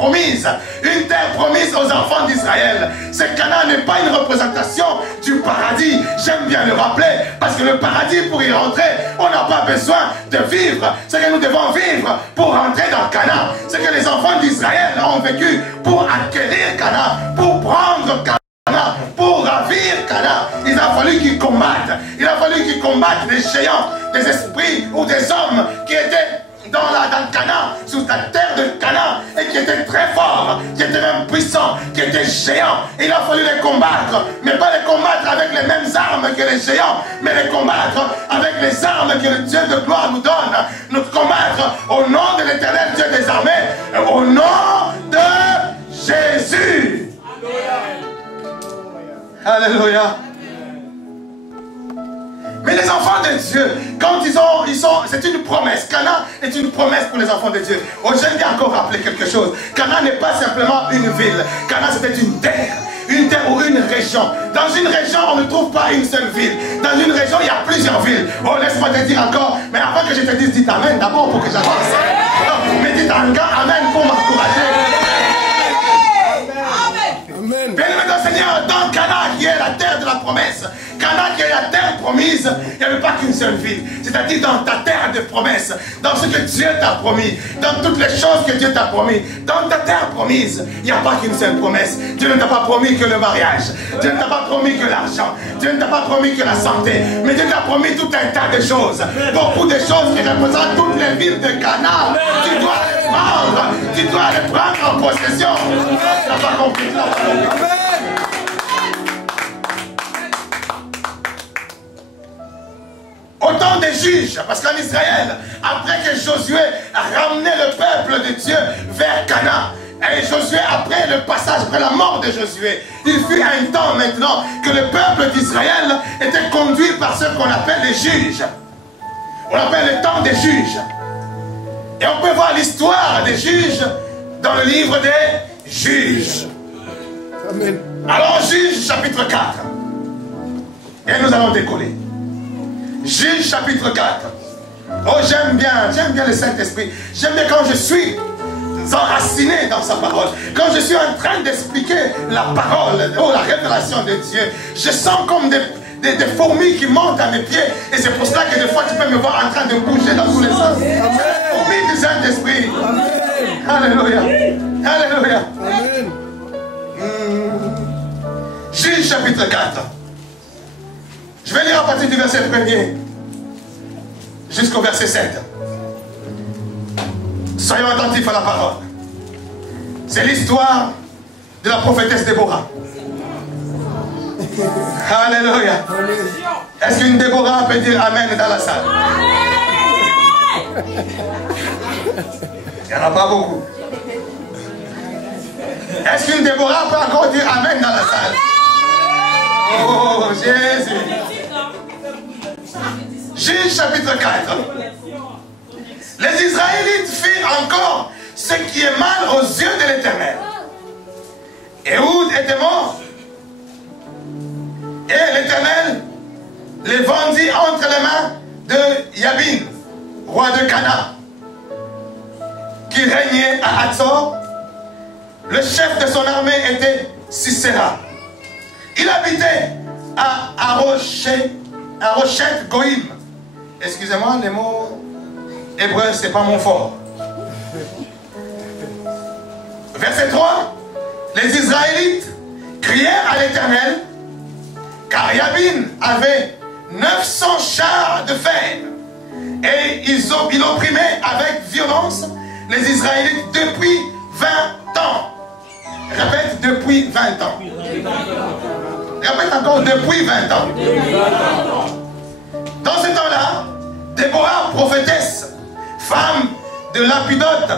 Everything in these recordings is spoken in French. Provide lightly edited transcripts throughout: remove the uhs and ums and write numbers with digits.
promise. Une terre promise aux enfants d'Israël. Ce Canaan n'est pas une représentation du paradis. J'aime bien le rappeler, parce que le paradis, pour y rentrer, on n'a pas besoin de vivre ce que nous devons vivre pour rentrer dans Canaan. Ce que les enfants d'Israël ont vécu pour acquérir Canaan, pour prendre Canaan, pour ravir Canaan. Il a fallu qu'ils combattent. Il a fallu qu'ils combattent les géants, des esprits ou des hommes qui étaient dans Canaan, sous la terre de Canaan, et qui étaient très forts, qui étaient même puissants, qui étaient géants. Il a fallu les combattre, mais pas les combattre avec les mêmes armes que les géants, mais les combattre avec les armes que le Dieu de gloire nous donne. Nous combattre au nom de l'Éternel Dieu des armées, au nom de Jésus. Alléluia. Mais les enfants de Dieu, quand c'est une promesse. Canaan est une promesse pour les enfants de Dieu. Oh, j'aime bien encore rappeler quelque chose. Canaan n'est pas simplement une ville. Canaan, c'était une terre ou une région. Dans une région, on ne trouve pas une seule ville. Dans une région, il y a plusieurs villes. Oh, laisse-moi te dire encore. Mais avant que je te dise, dites Amen d'abord pour que j'avance. Mais dites encore Amen pour m'encourager. Amen. Bien-aimé dans le Seigneur, dans Canaan, qui est la terre de la promesse. Canaan, qui est la terre promise, il n'y avait pas qu'une seule ville. C'est-à-dire dans ta terre de promesse, dans ce que Dieu t'a promis, dans toutes les choses que Dieu t'a promis, dans ta terre promise, il n'y a pas qu'une seule promesse. Dieu ne t'a pas promis que le mariage, Dieu ne t'a pas promis que l'argent, Dieu ne t'a pas promis que la santé, mais Dieu t'a promis tout un tas de choses. Beaucoup de choses qui représentent toutes les villes de Canaan. Tu dois les prendre, tu dois les prendre en possession. Tu n'as pas compris, tu n'as pas compris. Au temps des juges, parce qu'en Israël, après que Josué a ramené le peuple de Dieu vers Canaan, et Josué, après le passage, après la mort de Josué, il fut un temps maintenant que le peuple d'Israël était conduit par ce qu'on appelle les juges. On appelle le temps des juges. Et on peut voir l'histoire des juges dans le livre des juges. Amen. Alors, Juges chapitre 4. Et nous allons décoller. Juges chapitre 4. Oh, j'aime bien le Saint-Esprit. J'aime bien quand je suis enraciné dans sa parole. Quand je suis en train d'expliquer la parole, oh, la révélation de Dieu, je sens comme des fourmis qui montent à mes pieds. Et c'est pour cela que des fois tu peux me voir en train de bouger dans tous les sens. Fourmis du Saint-Esprit. Alléluia. Alléluia. Amen. Juges chapitre 4. Je vais lire à partir du verset 1er jusqu'au verset 7. Soyons attentifs à la parole. C'est l'histoire de la prophétesse Déborah. Alléluia. Est-ce qu'une Déborah peut dire Amen dans la salle? Il n'y en a pas beaucoup. Est-ce qu'une Déborah peut encore dire Amen dans la salle? Oh Jésus. Juges chapitre 4. Les Israélites firent encore ce qui est mal aux yeux de l'Éternel. Éhoud était mort. Et l'Éternel les vendit entre les mains de Yabin, roi de Canaan, qui régnait à Hatzor. Le chef de son armée était Sisera. Il habitait à Arochet Goïm. Excusez-moi, les mots hébreux, ce n'est pas mon fort. Verset 3. Les Israélites crièrent à l'Éternel, car Yabin avait 900 chars de fer. Et il opprimait avec violence les Israélites depuis 20 ans. Répète, depuis 20 ans. Répète encore, depuis 20 ans. Dans ce temps-là, Déborah, prophétesse, femme de Lapidote,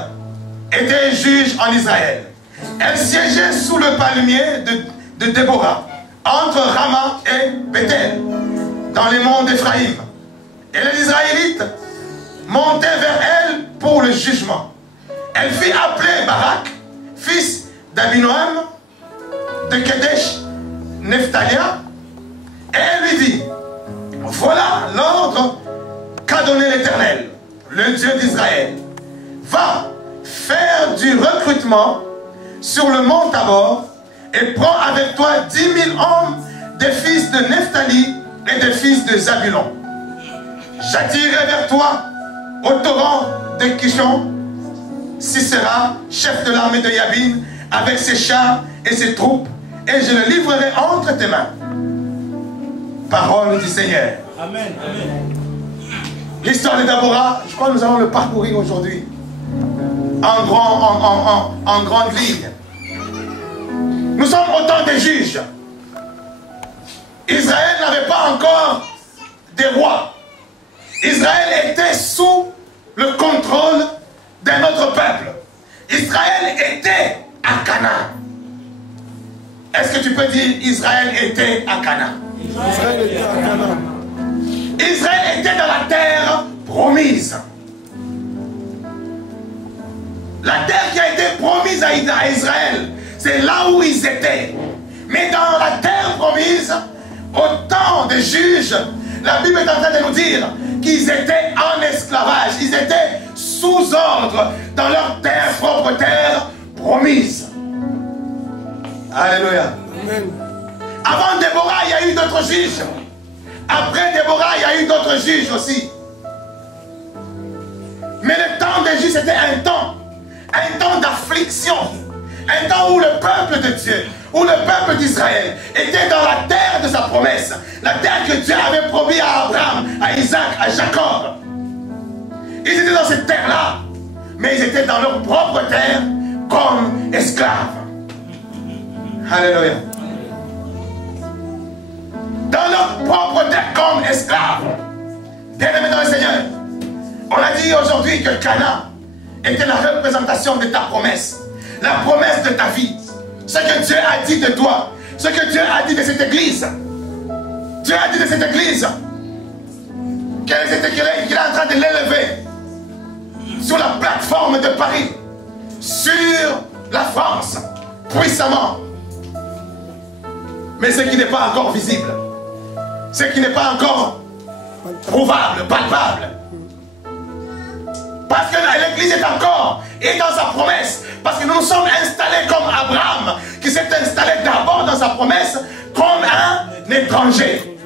était juge en Israël. Elle siégeait sous le palmier de Déborah, entre Rama et Bethel, dans les monts d'Éphraïm. Et les Israélites montaient vers elle pour le jugement. Elle fit appeler Barak, fils d'Abinoam, de Kedesh, Nephtalia, et elle lui dit, voilà l'ordre qu'a donné l'Éternel, le Dieu d'Israël. Va faire du recrutement sur le mont Tabor et prends avec toi 10 000 hommes des fils de Nephtali et des fils de Zabulon. J'attirerai vers toi au torrent de Kishon Sisera, chef de l'armée de Yabin, avec ses chars et ses troupes, et je le livrerai entre tes mains. Parole du Seigneur. Amen. Amen. L'histoire de Déborah, je crois que nous allons le parcourir aujourd'hui en grande ligne. Nous sommes au temps des juges. Israël n'avait pas encore des rois. Israël était sous le contrôle d'un autre peuple. Israël était à Canaan. Est-ce que tu peux dire Israël était à Canaan? Israël était à Canaan. Israël était dans la terre promise. La terre qui a été promise à Israël, c'est là où ils étaient. Mais dans la terre promise, au temps des juges, la Bible est en train de nous dire qu'ils étaient en esclavage. Ils étaient sous ordre dans leur terre, propre terre promise. Alléluia. Amen. Avant Déborah, il y a eu d'autres juges. Après Déborah, il y a eu d'autres juges aussi. Mais le temps des juges, c'était un temps d'affliction. Un temps où le peuple de Dieu, où le peuple d'Israël était dans la terre de sa promesse. La terre que Dieu avait promis à Abraham, à Isaac, à Jacob. Ils étaient dans cette terre-là, mais ils étaient dans leur propre terre comme esclaves. Alléluia. Dans leur propre terre comme esclaves. Bien-aimés dans le Seigneur, on a dit aujourd'hui que Canaan était la représentation de ta promesse. La promesse de ta vie. Ce que Dieu a dit de toi. Ce que Dieu a dit de cette église. Dieu a dit de cette église qu'il est en train de l'élever sur la plateforme de Paris, sur la France, puissamment. Mais ce qui n'est pas encore visible, ce qui n'est pas encore prouvable, palpable. Parce que l'église est encore et dans sa promesse. Parce que nous nous sommes installés comme Abraham, qui s'est installé d'abord dans sa promesse comme un étranger.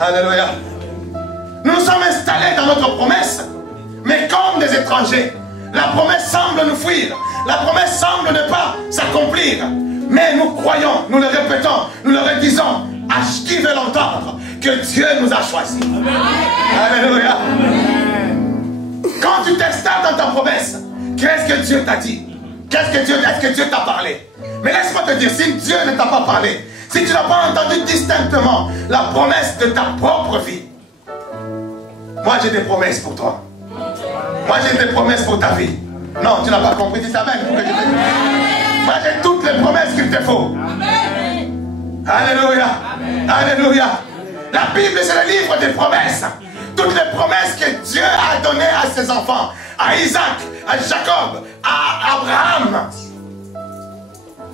Alléluia. Nous nous sommes installés dans notre promesse, mais comme des étrangers. La promesse semble nous fuir. La promesse semble ne pas s'accomplir. Mais nous croyons, nous le répétons, nous le redisons à qui veut l'entendre, que Dieu nous a choisis. Alléluia. Quand tu t'installes dans ta promesse, qu'est-ce que Dieu t'a dit? Est-ce que Dieu t'a parlé? Mais laisse-moi te dire, si Dieu ne t'a pas parlé, si tu n'as pas entendu distinctement la promesse de ta propre vie, moi j'ai des promesses pour toi. Moi j'ai des promesses pour ta vie. Non, tu n'as pas compris, dis amen. Moi j'ai toutes les promesses qu'il te faut. Alléluia. Alléluia. La Bible c'est le livre des promesses. Toutes les promesses que Dieu a données à ses enfants, à Isaac, à Jacob, à Abraham.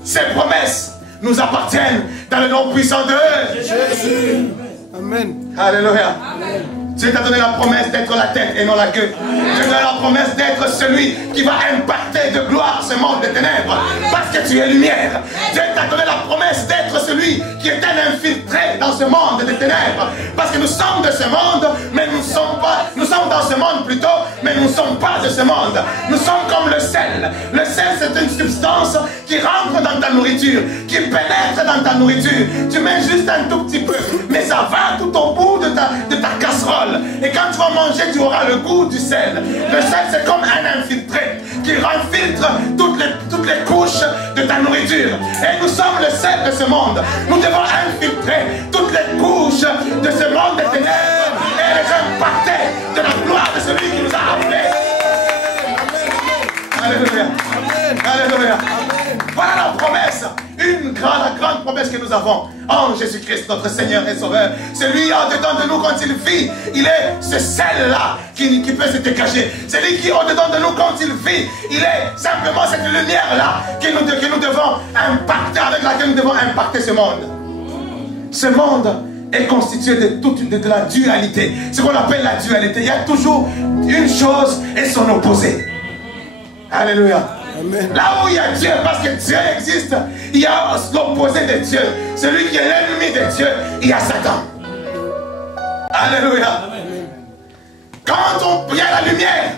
Ces promesses nous appartiennent dans le nom puissant de Jésus. Amen. Alléluia. Amen. Dieu t'a donné la promesse d'être la tête et non la queue. Dieu t'a donné la promesse d'être celui qui va impacter de gloire ce monde de ténèbres. Parce que tu es lumière. Dieu t'a donné la promesse d'être celui qui est un infiltré dans ce monde de ténèbres. Parce que nous sommes de ce monde, mais nous ne sommes pas. Nous sommes dans ce monde plutôt, mais nous ne sommes pas de ce monde. Nous sommes comme le sel. Le sel, c'est une substance qui rentre dans ta nourriture, qui pénètre dans ta nourriture. Tu mets juste un tout petit peu, mais ça va tout au bout de ta casserole. Et quand tu vas manger, tu auras le goût du sel. Le sel, c'est comme un infiltré qui infiltre toutes les couches de ta nourriture. Et nous sommes le sel de ce monde. Nous devons infiltrer toutes les couches de ce monde des ténèbres et les impacter de la gloire de celui qui nous a appelés. Alléluia. Alléluia. Voilà la promesse. La grande promesse que nous avons en Jésus-Christ, notre Seigneur et Sauveur. Celui au-dedans de nous, quand il vit, il est ce sel-là qui peut se dégager. Celui qui au-dedans de nous, quand il vit, il est simplement cette lumière-là que nous devons impacter, avec laquelle nous devons impacter ce monde. Ce monde est constitué de la dualité. Ce qu'on appelle la dualité. Il y a toujours une chose et son opposé. Alléluia. Amen. Là où il y a Dieu, parce que Dieu existe, il y a l'opposé de Dieu. Celui qui est l'ennemi de Dieu, il y a Satan. Alléluia. Quand il y a la lumière,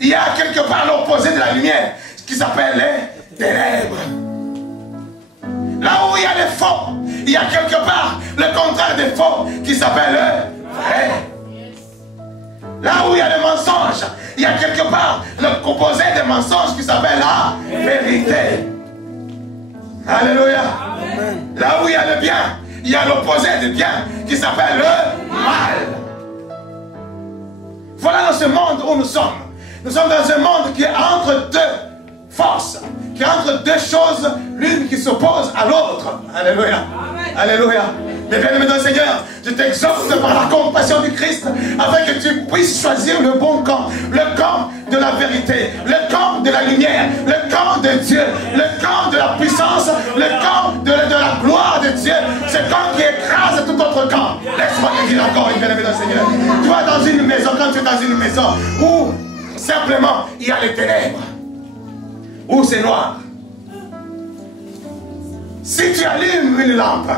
il y a quelque part l'opposé de la lumière, qui s'appelle les ténèbres. Là où il y a les faux, il y a quelque part le contraire des faux, qui s'appelle le vrai. Là où il y a le mensonge, il y a quelque part le composé des mensonges qui s'appelle la vérité. Alléluia. Amen. Là où il y a le bien, il y a l'opposé du bien qui s'appelle le mal. Voilà dans ce monde où nous sommes. Nous sommes dans un monde qui est entre deux forces, qui est entre deux choses, l'une qui s'oppose à l'autre. Alléluia. Amen. Alléluia. Mais bien aimé dans le Seigneur, je t'exhorte par la compassion du Christ afin que tu puisses choisir le bon camp, le camp de la vérité, le camp de la lumière, le camp de Dieu, le camp de la puissance, le camp de la gloire de Dieu, ce camp qui écrase tout autre camp. Laisse-moi te dire encore, bien aimé dans le Seigneur. Tu vas dans une maison, quand tu es dans une maison où simplement il y a les ténèbres, où c'est noir. Si tu allumes une lampe,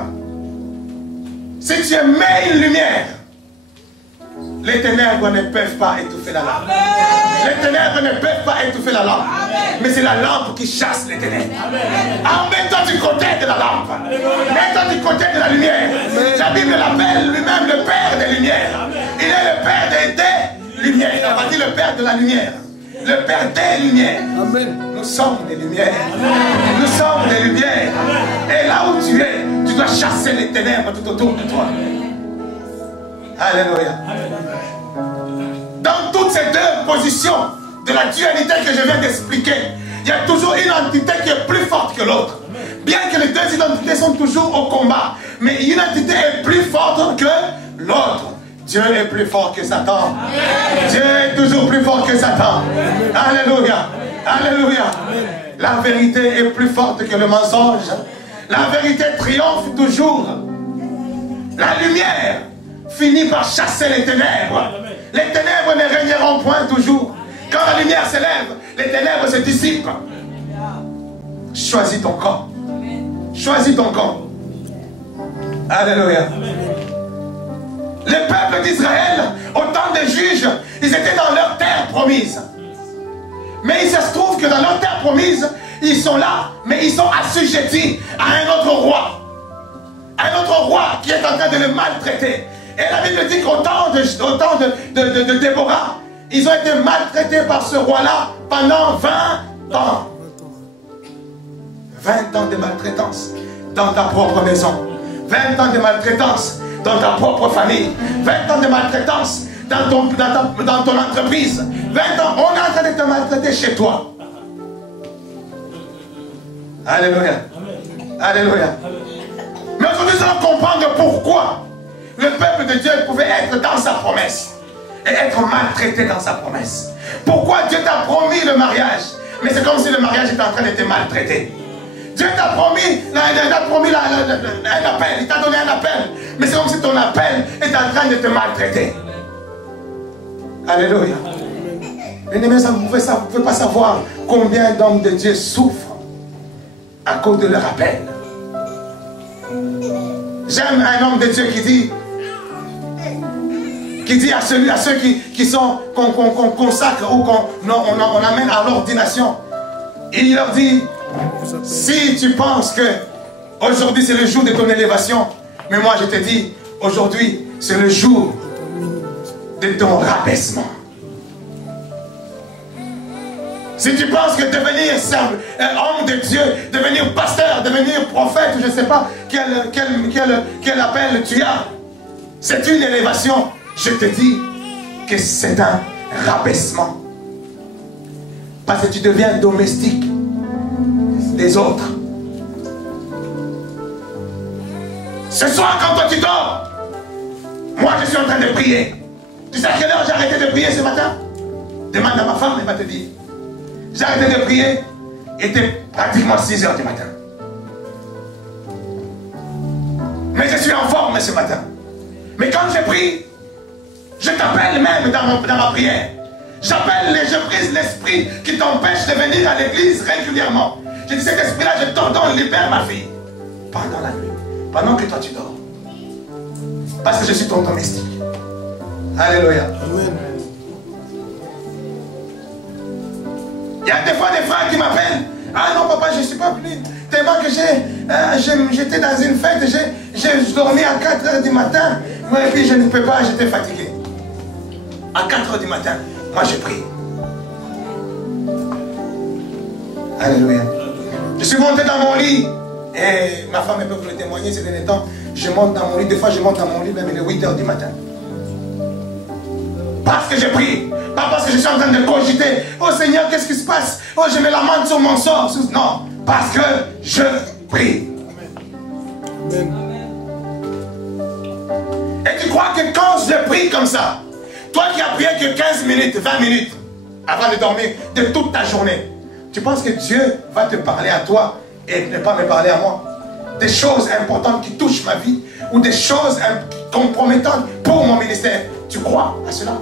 si tu mets une lumière, les ténèbres ne peuvent pas étouffer la lampe. Les ténèbres ne peuvent pas étouffer la lampe. Mais c'est la lampe qui chasse les ténèbres. Mets-toi du côté de la lampe. Mets-toi du côté de la lumière. La Bible l'appelle lui-même le Père des Lumières. Il est le Père des Lumières. Il a dit le Père de la lumière. Le Père des Lumières. Amen. Nous sommes des lumières. Nous sommes des lumières. Et là où tu es, tu dois chasser les ténèbres tout autour de toi. Alléluia. Dans toutes ces deux positions de la dualité que je viens d'expliquer, il y a toujours une entité qui est plus forte que l'autre. Bien que les deux identités sont toujours au combat, mais une entité est plus forte que l'autre. Dieu est plus fort que Satan. Dieu est toujours plus fort que Satan. Alléluia. Alléluia. La vérité est plus forte que le mensonge. La vérité triomphe toujours. La lumière finit par chasser les ténèbres. Les ténèbres ne régneront point toujours. Quand la lumière s'élève, les ténèbres se dissipent. Choisis ton camp. Choisis ton camp. Alléluia. Le peuple d'Israël, au temps des juges, ils étaient dans leur terre promise. Mais il se trouve que dans leur terre promise, ils sont là, mais ils sont assujettis à un autre roi. Un autre roi qui est en train de les maltraiter. Et la Bible dit qu'au temps de Déborah, ils ont été maltraités par ce roi-là pendant 20 ans. 20 ans de maltraitance dans ta propre maison. 20 ans de maltraitance dans ta propre famille. 20 ans de maltraitance dans ton entreprise. 20 ans, on est en train de te maltraiter chez toi. Alléluia. Alléluia. Mais aujourd'hui, nous allons comprendre pourquoi le peuple de Dieu pouvait être dans sa promesse et être maltraité dans sa promesse. Pourquoi Dieu t'a promis le mariage, mais c'est comme si le mariage était en train d'être maltraité. Dieu t'a promis, un appel, il t'a donné un appel, mais c'est comme si ton appel était en train de te maltraiter. Alléluia. Bien-aimés, vous ne pouvez pas savoir combien d'hommes de Dieu souffrent à cause de leur appel. J'aime un homme de Dieu qui dit à ceux qu'on consacre ou qu'on amène à l'ordination. Il leur dit, si tu penses que aujourd'hui c'est le jour de ton élévation, mais moi je te dis, aujourd'hui c'est le jour de ton rabaissement. Si tu penses que devenir un homme de Dieu, devenir pasteur, devenir prophète, je ne sais pas quel appel tu as, c'est une élévation. Je te dis que c'est un rabaissement. Parce que tu deviens domestique des autres. Ce soir, quand toi tu dors, moi je suis en train de prier. Tu sais à quelle heure j'ai arrêté de prier ce matin? Demande à ma femme, elle va te dire. J'ai arrêté de prier, il était pratiquement 6 heures du matin. Mais je suis en forme ce matin. Mais quand je prie, je t'appelle même dans ma prière. J'appelle et je brise l'esprit qui t'empêche de venir à l'église régulièrement. Je dis, cet esprit-là, je t'ordonne, libère ma fille. Pendant la nuit, pendant que toi tu dors. Parce que je suis ton domestique. Alléluia. Amen. Il y a des fois des frères qui m'appellent. Ah non papa, je ne suis pas venu. Tellement que j'étais dans une fête, j'ai dormi à 4 h du matin. Moi et puis je ne peux pas, j'étais fatigué. À 4 h du matin, moi je prie. Alléluia. Je suis monté dans mon lit. Et ma femme peut vous le témoigner ces derniers temps. Je monte dans mon lit, des fois je monte dans mon lit même il est 8 h du matin. Parce que je prie. Pas parce que je suis en train de cogiter. Oh Seigneur, qu'est-ce qui se passe? Oh, je me lamente sur mon sort. Non, parce que je prie. Amen. Et tu crois que quand je prie comme ça, toi qui as prié que 15 minutes, 20 minutes avant de dormir de toute ta journée, tu penses que Dieu va te parler à toi et ne pas me parler à moi? Des choses importantes qui touchent ma vie ou des choses compromettantes pour mon ministère. Tu crois à cela?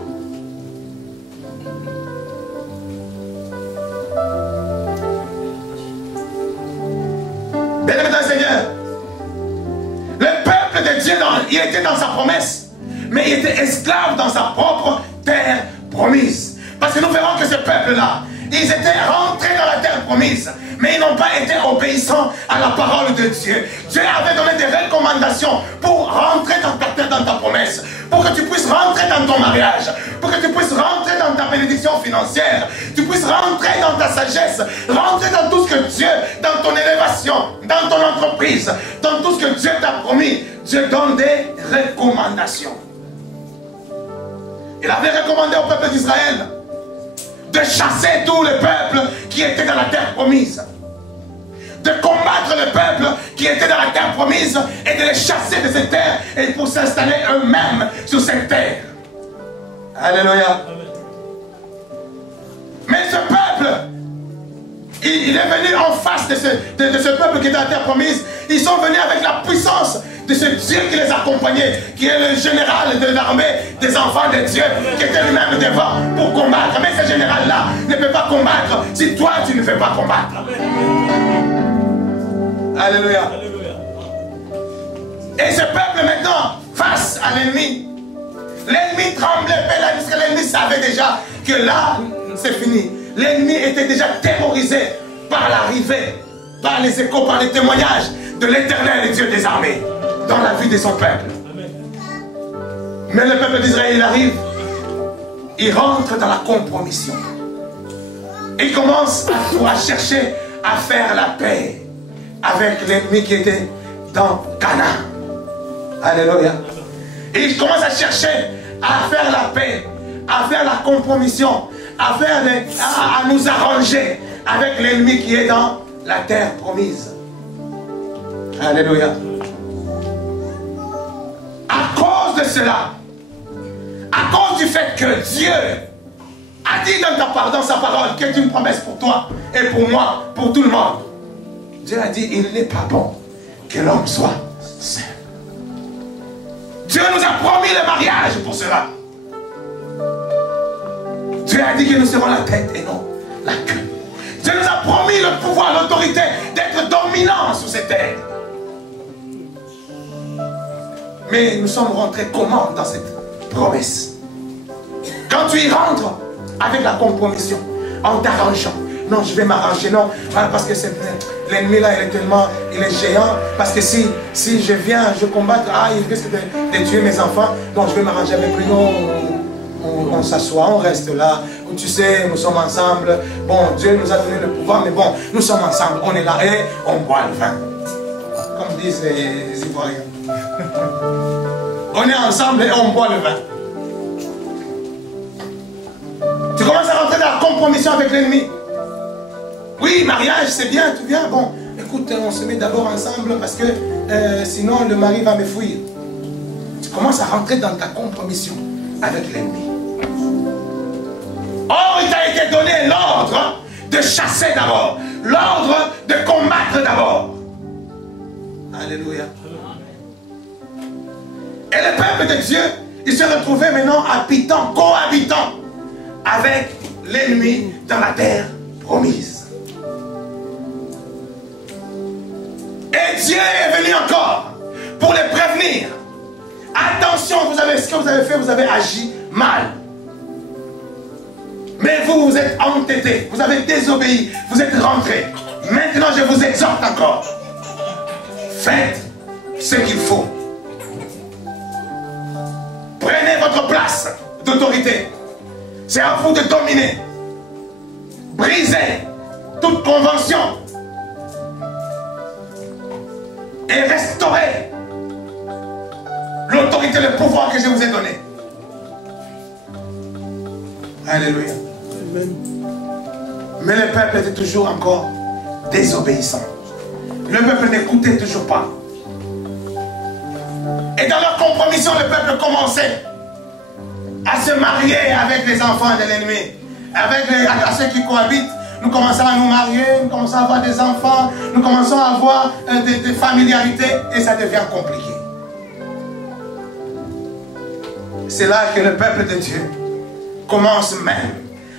Bien-aimé dans le Seigneur, le peuple de Dieu, il était dans sa promesse, mais il était esclave dans sa propre terre promise. Parce que nous verrons que ce peuple-là, ils étaient rentrés dans la terre promise, mais ils n'ont pas été obéissants à la parole de Dieu. Dieu avait donné des recommandations pour rentrer dans ta terre, dans ta promesse, pour que tu puisses rentrer dans ton mariage, pour que tu puisses rentrer dans ta bénédiction financière, tu puisses rentrer dans ta sagesse, rentrer dans tout ce que Dieu, dans ton élévation, dans ton entreprise, dans tout ce que Dieu t'a promis. Dieu donne des recommandations. Il avait recommandé au peuple d'Israël de chasser tout le peuple qui était dans la terre promise. De combattre le peuple qui était dans la terre promise et de les chasser de cette terre et pour s'installer eux-mêmes sur cette terre. Alléluia. Mais ce peuple, il est venu en face de ce peuple qui était dans la terre promise. Ils sont venus avec la puissance de ce Dieu qui les accompagnait, qui est le général de l'armée des enfants de Dieu, qui était lui-même devant pour combattre. Mais ce général-là ne peut pas combattre si toi tu ne veux pas combattre. Alléluia. Et ce peuple maintenant, face à l'ennemi, l'ennemi tremblait, parce que l'ennemi savait déjà que là, c'est fini. L'ennemi était déjà terrorisé par l'arrivée, par les échos, par les témoignages de l'Éternel, Dieu des armées, dans la vie de son peuple. Mais le peuple d'Israël, il arrive, il rentre dans la compromission. Il commence à chercher à faire la paix avec l'ennemi qui était dans Canaan. Alléluia. Et il commence à chercher à faire la paix, à faire la compromission, à nous arranger avec l'ennemi qui est dans la terre promise. Alléluia. À cause de cela, à cause du fait que Dieu a dit dans sa parole qu'il y a une promesse pour toi et pour moi, pour tout le monde. Dieu a dit, il n'est pas bon que l'homme soit seul. Dieu nous a promis le mariage pour cela. Dieu a dit que nous serons la tête et non la queue. Dieu nous a promis le pouvoir, l'autorité d'être dominants sur cette terre. Mais nous sommes rentrés comment dans cette promesse? Quand tu y rentres avec la compromission, en t'arrangeant. Non, je vais m'arranger, non, parce que l'ennemi là, il est géant, parce que si je viens, je combatte, il risque de tuer mes enfants, non, je vais m'arranger avec lui, non, on s'assoit, on reste là, tu sais, nous sommes ensemble, bon, Dieu nous a donné le pouvoir, mais bon, nous sommes ensemble, on est là et on boit le vin, comme disent les Ivoiriens. On est ensemble et on boit le vin. Tu commences à rentrer dans la compromission avec l'ennemi. Oui, mariage, c'est bien, tu viens. Bon, écoute, on se met d'abord ensemble parce que sinon le mari va me fuir. Tu commences à rentrer dans ta compromission avec l'ennemi. Or, il t'a été donné l'ordre de chasser d'abord, l'ordre de combattre d'abord. Alléluia. Et le peuple de Dieu, il se retrouvait maintenant habitant, cohabitant avec l'ennemi dans la terre promise. Et Dieu est venu encore pour les prévenir. Attention, ce que vous avez fait, vous avez agi mal. Mais vous, vous êtes entêtés, vous avez désobéi, vous êtes rentrés. Maintenant, je vous exhorte encore. Faites ce qu'il faut. Prenez votre place d'autorité. C'est à vous de dominer. Brisez toute convention. Et restaurez l'autorité, le pouvoir que je vous ai donné. Alléluia. Amen. Mais le peuple était toujours encore désobéissant. Le peuple n'écoutait toujours pas. Et dans leur compromission, le peuple commençait à se marier avec les enfants de l'ennemi. À ceux qui cohabitent, nous commençons à nous marier, nous commençons à avoir des enfants, nous commençons à avoir des familiarités et ça devient compliqué. C'est là que le peuple de Dieu commence même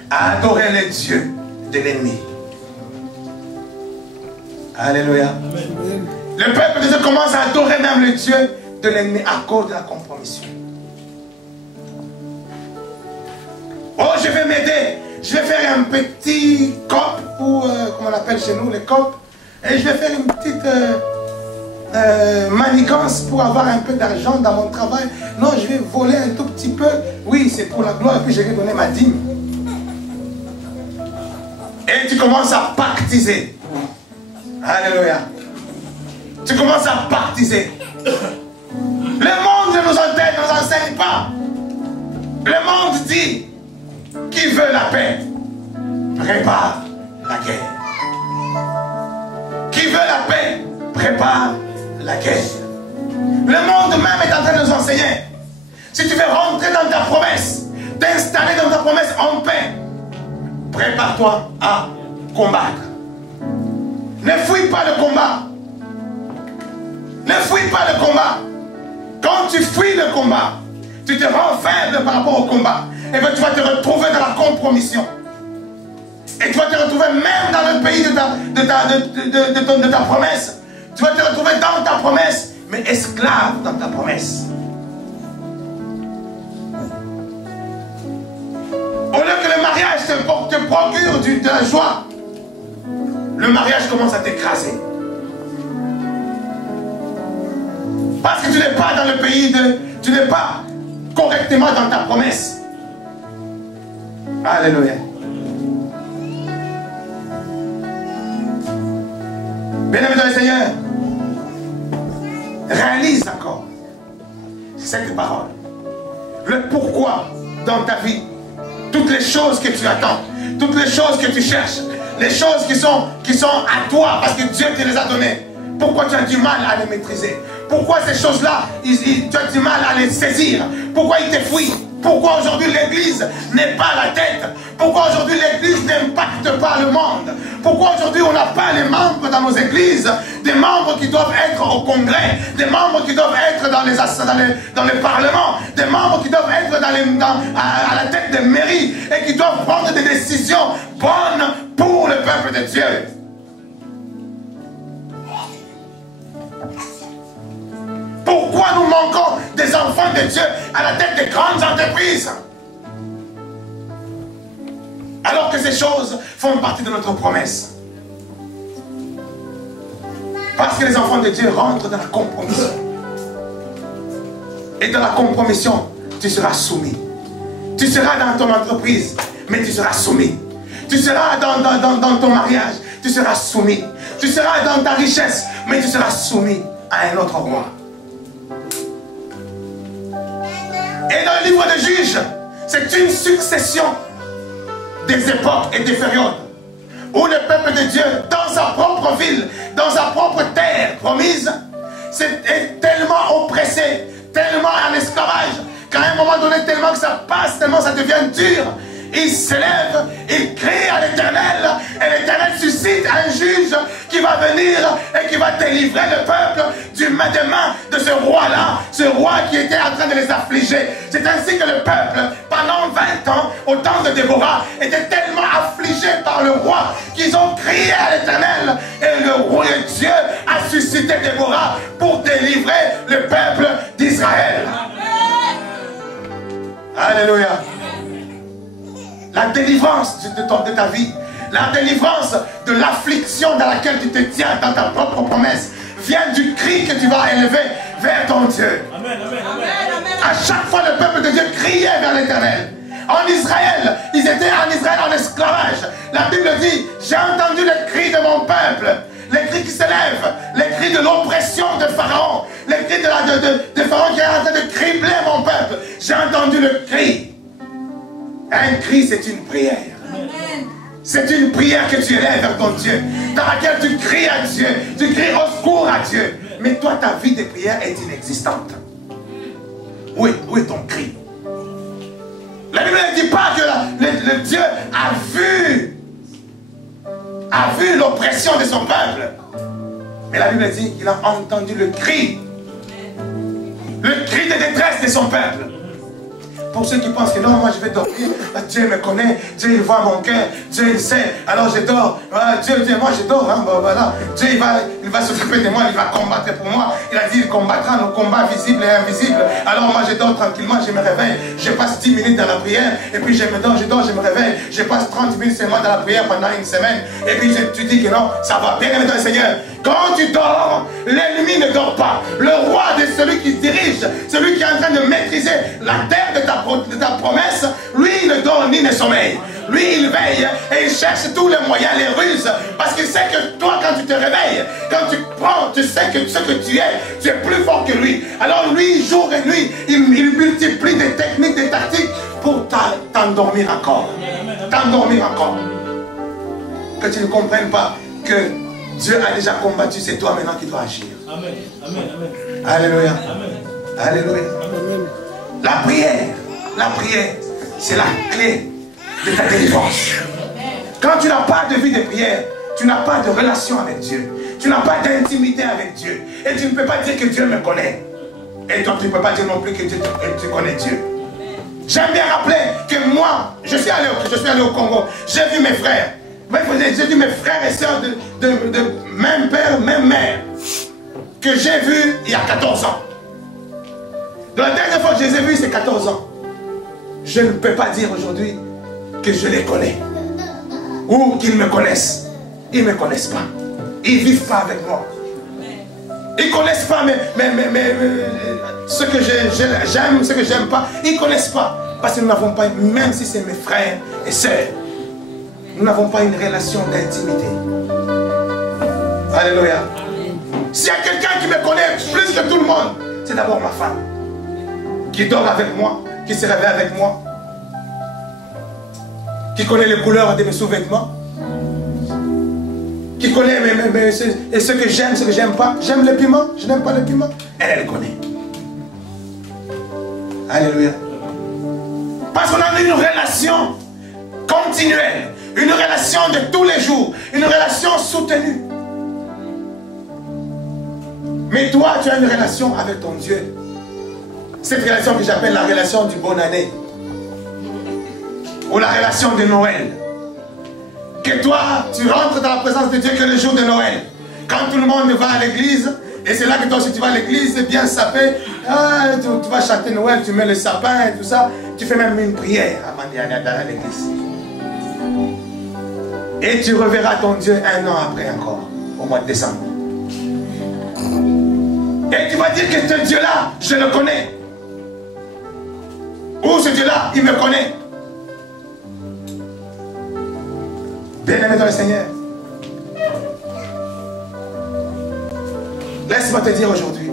à adorer les dieux de l'ennemi. Alléluia. Amen. Le peuple de Dieu commence à adorer même le Dieu de l'ennemi à cause de la compromission. Oh, je vais m'aider. Je vais faire un petit cop, ou comme on appelle chez nous les copes, et je vais faire une petite manigance pour avoir un peu d'argent dans mon travail. Non, je vais voler un tout petit peu. Oui, c'est pour la gloire, et puis je vais donner ma dîme. Et tu commences à pactiser. Alléluia. Tu commences à pactiser. Le monde ne nous enseigne pas. Le monde dit, qui veut la paix, prépare la guerre. Qui veut la paix, prépare la guerre. Le monde même est en train de nous enseigner. Si tu veux rentrer dans ta promesse, t'installer dans ta promesse en paix, prépare-toi à combattre. Ne fuis pas le combat. Ne fuis pas le combat. Quand tu fuis le combat, tu te rends faible par rapport au combat. Et bien tu vas te retrouver dans la compromission. Et tu vas te retrouver même dans le pays de ta promesse. Tu vas te retrouver dans ta promesse, mais esclave dans ta promesse. Au lieu que le mariage te procure de la joie, le mariage commence à t'écraser. Parce que tu n'es pas dans le pays tu n'es pas correctement dans ta promesse. Alléluia. Bien-aimé dans le Seigneur, réalise encore cette parole. Le pourquoi dans ta vie. Toutes les choses que tu attends, toutes les choses que tu cherches, les choses qui sont à toi parce que Dieu te les a données. Pourquoi tu as du mal à les maîtriser? Pourquoi ces choses-là, tu as du mal à les saisir? Pourquoi ils te fuient? Pourquoi aujourd'hui l'Église n'est pas la tête? Pourquoi aujourd'hui l'Église n'impacte pas le monde? Pourquoi aujourd'hui on n'a pas les membres dans nos églises? Des membres qui doivent être au congrès, des membres qui doivent être dans les parlements, des membres qui doivent être à la tête des mairies et qui doivent prendre des décisions bonnes pour le peuple de Dieu. Pourquoi nous manquons des enfants de Dieu à la tête des grandes entreprises? Alors que ces choses font partie de notre promesse. Parce que les enfants de Dieu rentrent dans la compromission. Et dans la compromission, tu seras soumis. Tu seras dans ton entreprise, mais tu seras soumis. Tu seras dans ton mariage, tu seras soumis. Tu seras dans ta richesse, mais tu seras soumis à un autre roi. Et dans le livre de Juges, c'est une succession des époques et des périodes où le peuple de Dieu, dans sa propre ville, dans sa propre terre promise, est tellement oppressé, tellement en esclavage, qu'à un moment donné, tellement que ça passe, tellement ça devient dur, il s'élève, il crie à l'Éternel, et l'Éternel suscite un juge qui va venir et qui va délivrer le peuple des mains de ce roi-là, ce roi qui était en train de les affliger. C'est ainsi que le peuple, pendant 20 ans, au temps de Déborah, étaient tellement affligés par le roi qu'ils ont crié à l'Éternel. Et le roi Dieu a suscité Déborah pour délivrer le peuple d'Israël. Alléluia. La délivrance de ta vie, la délivrance de l'affliction dans laquelle tu te tiens dans ta propre promesse, vient du cri que tu vas élever vers ton Dieu. Amen, amen, amen. À chaque fois, le peuple de Dieu criait vers l'Éternel. En Israël, ils étaient en Israël en esclavage. La Bible dit, j'ai entendu le cri de mon peuple, les cris qui s'élèvent, les cris de l'oppression de Pharaon, les cris de Pharaon qui est en train de cribler mon peuple. J'ai entendu le cri. Un cri, c'est une prière. C'est une prière que tu élèves vers ton Dieu, dans laquelle tu cries à Dieu, tu cries au secours à Dieu. Mais toi, ta vie de prière est inexistante. Où est ton cri? La Bible ne dit pas que le Dieu a vu l'oppression de son peuple. Mais la Bible dit qu'il a entendu le cri de détresse de son peuple. Pour ceux qui pensent que non, moi je vais dormir, Dieu me connaît, Dieu il voit mon cœur, Dieu il sait, alors je dors, Dieu, moi je dors, hein, voilà. Dieu il va s'occuper de moi, il va combattre pour moi, il a dit il combattra nos combats visibles et invisibles, alors moi je dors tranquillement, je me réveille, je passe 10 minutes dans la prière, et puis je me réveille, je passe 30 minutes seulement dans la prière pendant une semaine, et puis tu dis que non, ça va, bien aimé dans le Seigneur, quand tu dors, l'ennemi ne dort pas, le roi de celui qui dirige, celui qui est en train de maîtriser la terre de ta promesse, lui il ne dort ni ne sommeille. Lui il veille et il cherche tous les moyens, les ruses, parce qu'il sait que toi quand tu te réveilles, quand tu prends, tu sais que ce que tu es plus fort que lui. Alors lui jour et nuit, il multiplie des techniques, des tactiques pour t'endormir encore. T'endormir encore. Que tu ne comprennes pas que Dieu a déjà combattu, c'est toi maintenant qui dois agir. Amen, amen, amen. Alléluia. Amen. Alléluia. La prière, c'est la clé de ta délivrance. Quand tu n'as pas de vie de prière, tu n'as pas de relation avec Dieu. Tu n'as pas d'intimité avec Dieu. Et tu ne peux pas dire que Dieu me connaît. Et toi, tu ne peux pas dire non plus que tu connais Dieu. J'aime bien rappeler que moi, je suis allé au Congo. J'ai vu mes frères. J'ai vu mes frères et sœurs de même père, même mère, que j'ai vu il y a 14 ans. La dernière fois que je les ai vus, c'est 14 ans. Je ne peux pas dire aujourd'hui que je les connais. Ou qu'ils me connaissent. Ils ne me connaissent pas. Ils ne vivent pas avec moi. Ils ne connaissent pas ce que j'aime, ce que je n'aime pas. Ils ne connaissent pas. Parce que nous n'avons pas, même si c'est mes frères et sœurs, nous n'avons pas une relation d'intimité. Alléluia. S'il y a quelqu'un qui me connaît plus que tout le monde, c'est d'abord ma femme. Qui dort avec moi, qui se réveille avec moi, qui connaît les couleurs de mes sous-vêtements, qui connaît ce que j'aime, ce que j'aime pas. J'aime le piment, je n'aime pas le piment. Elle connaît. Alléluia. Parce qu'on a une relation continuelle, une relation de tous les jours, une relation soutenue. Mais toi, tu as une relation avec ton Dieu. Cette relation que j'appelle la relation du bonne année. Ou la relation de Noël. Que toi, tu rentres dans la présence de Dieu que le jour de Noël. Quand tout le monde va à l'église, et c'est là que toi aussi tu vas à l'église, c'est bien sapé. Tu vas chanter Noël, tu mets le sapin et tout ça. Tu fais même une prière avant d'y aller à l'église. Et tu reverras ton Dieu un an après encore, au mois de décembre. Et tu vas dire que ce Dieu-là, je le connais. Ou ce Dieu-là, il me connaît. Bien-aimé dans le Seigneur. Laisse-moi te dire aujourd'hui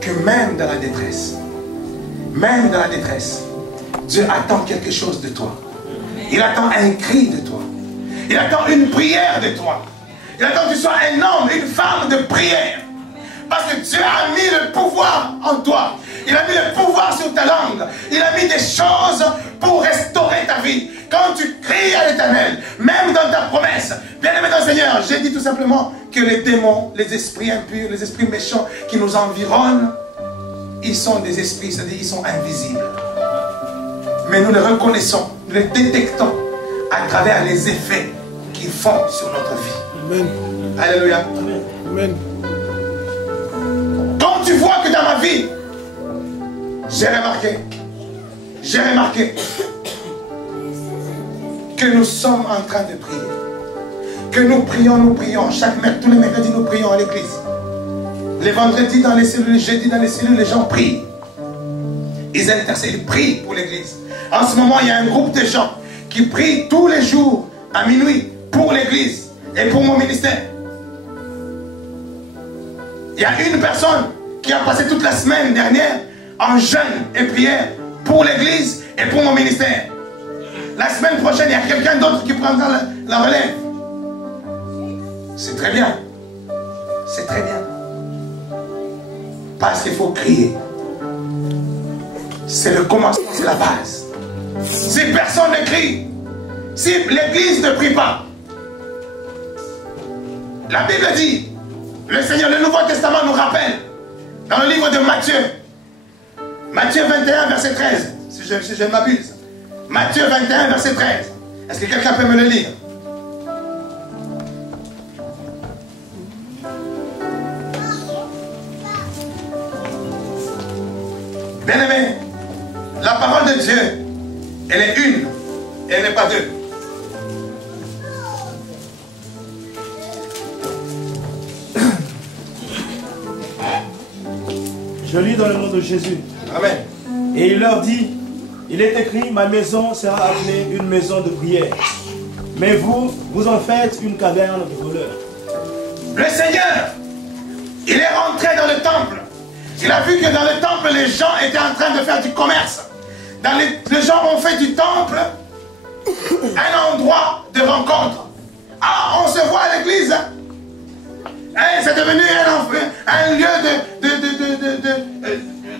que même dans la détresse, Dieu attend quelque chose de toi. Il attend un cri de toi. Il attend une prière de toi. Il attend que tu sois un homme, une femme de prière. Parce que Dieu a mis le pouvoir en toi. Il a mis le pouvoir sur ta langue. Il a mis des choses pour restaurer ta vie. Quand tu cries à l'Éternel, même dans ta promesse, bien-aimé dans le Seigneur, j'ai dit tout simplement que les démons, les esprits impurs, les esprits méchants qui nous environnent, ils sont des esprits, c'est-à-dire ils sont invisibles. Mais nous les reconnaissons, nous les détectons à travers les effets qu'ils font sur notre vie. Amen. Alléluia. Amen. Quand tu vois que dans ma vie, j'ai remarqué que nous sommes en train de prier. Que nous prions. Tous les mercredis, nous prions à l'église. Les vendredis dans les cellules, les jeudis dans les cellules, les gens prient. Ils intercèdent, ils prient pour l'église. En ce moment, il y a un groupe de gens qui prient tous les jours à minuit pour l'église et pour mon ministère. Il y a une personne qui a passé toute la semaine dernière en jeûne et prière pour l'église et pour mon ministère. La semaine prochaine, il y a quelqu'un d'autre qui prendra la relève. C'est très bien. C'est très bien. Parce qu'il faut crier. C'est le commencement, c'est la base. Si personne ne crie, si l'église ne prie pas, la Bible dit, le Seigneur, le Nouveau Testament nous rappelle, dans le livre de Matthieu, Matthieu 21, verset 13, si je ne m'abuse. Matthieu 21, verset 13. Est-ce que quelqu'un peut me le lire? Bien-aimé, la parole de Dieu, elle est une, et elle n'est pas deux. Je lis dans le nom de Jésus. Amen. Et il leur dit, il est écrit, ma maison sera appelée une maison de prière. Mais vous en faites une caverne de voleurs. Le Seigneur, il est rentré dans le temple. Il a vu que dans le temple, les gens étaient en train de faire du commerce. Les gens ont fait du temple un endroit de rencontre. Ah, on se voit à l'église. C'est devenu un lieu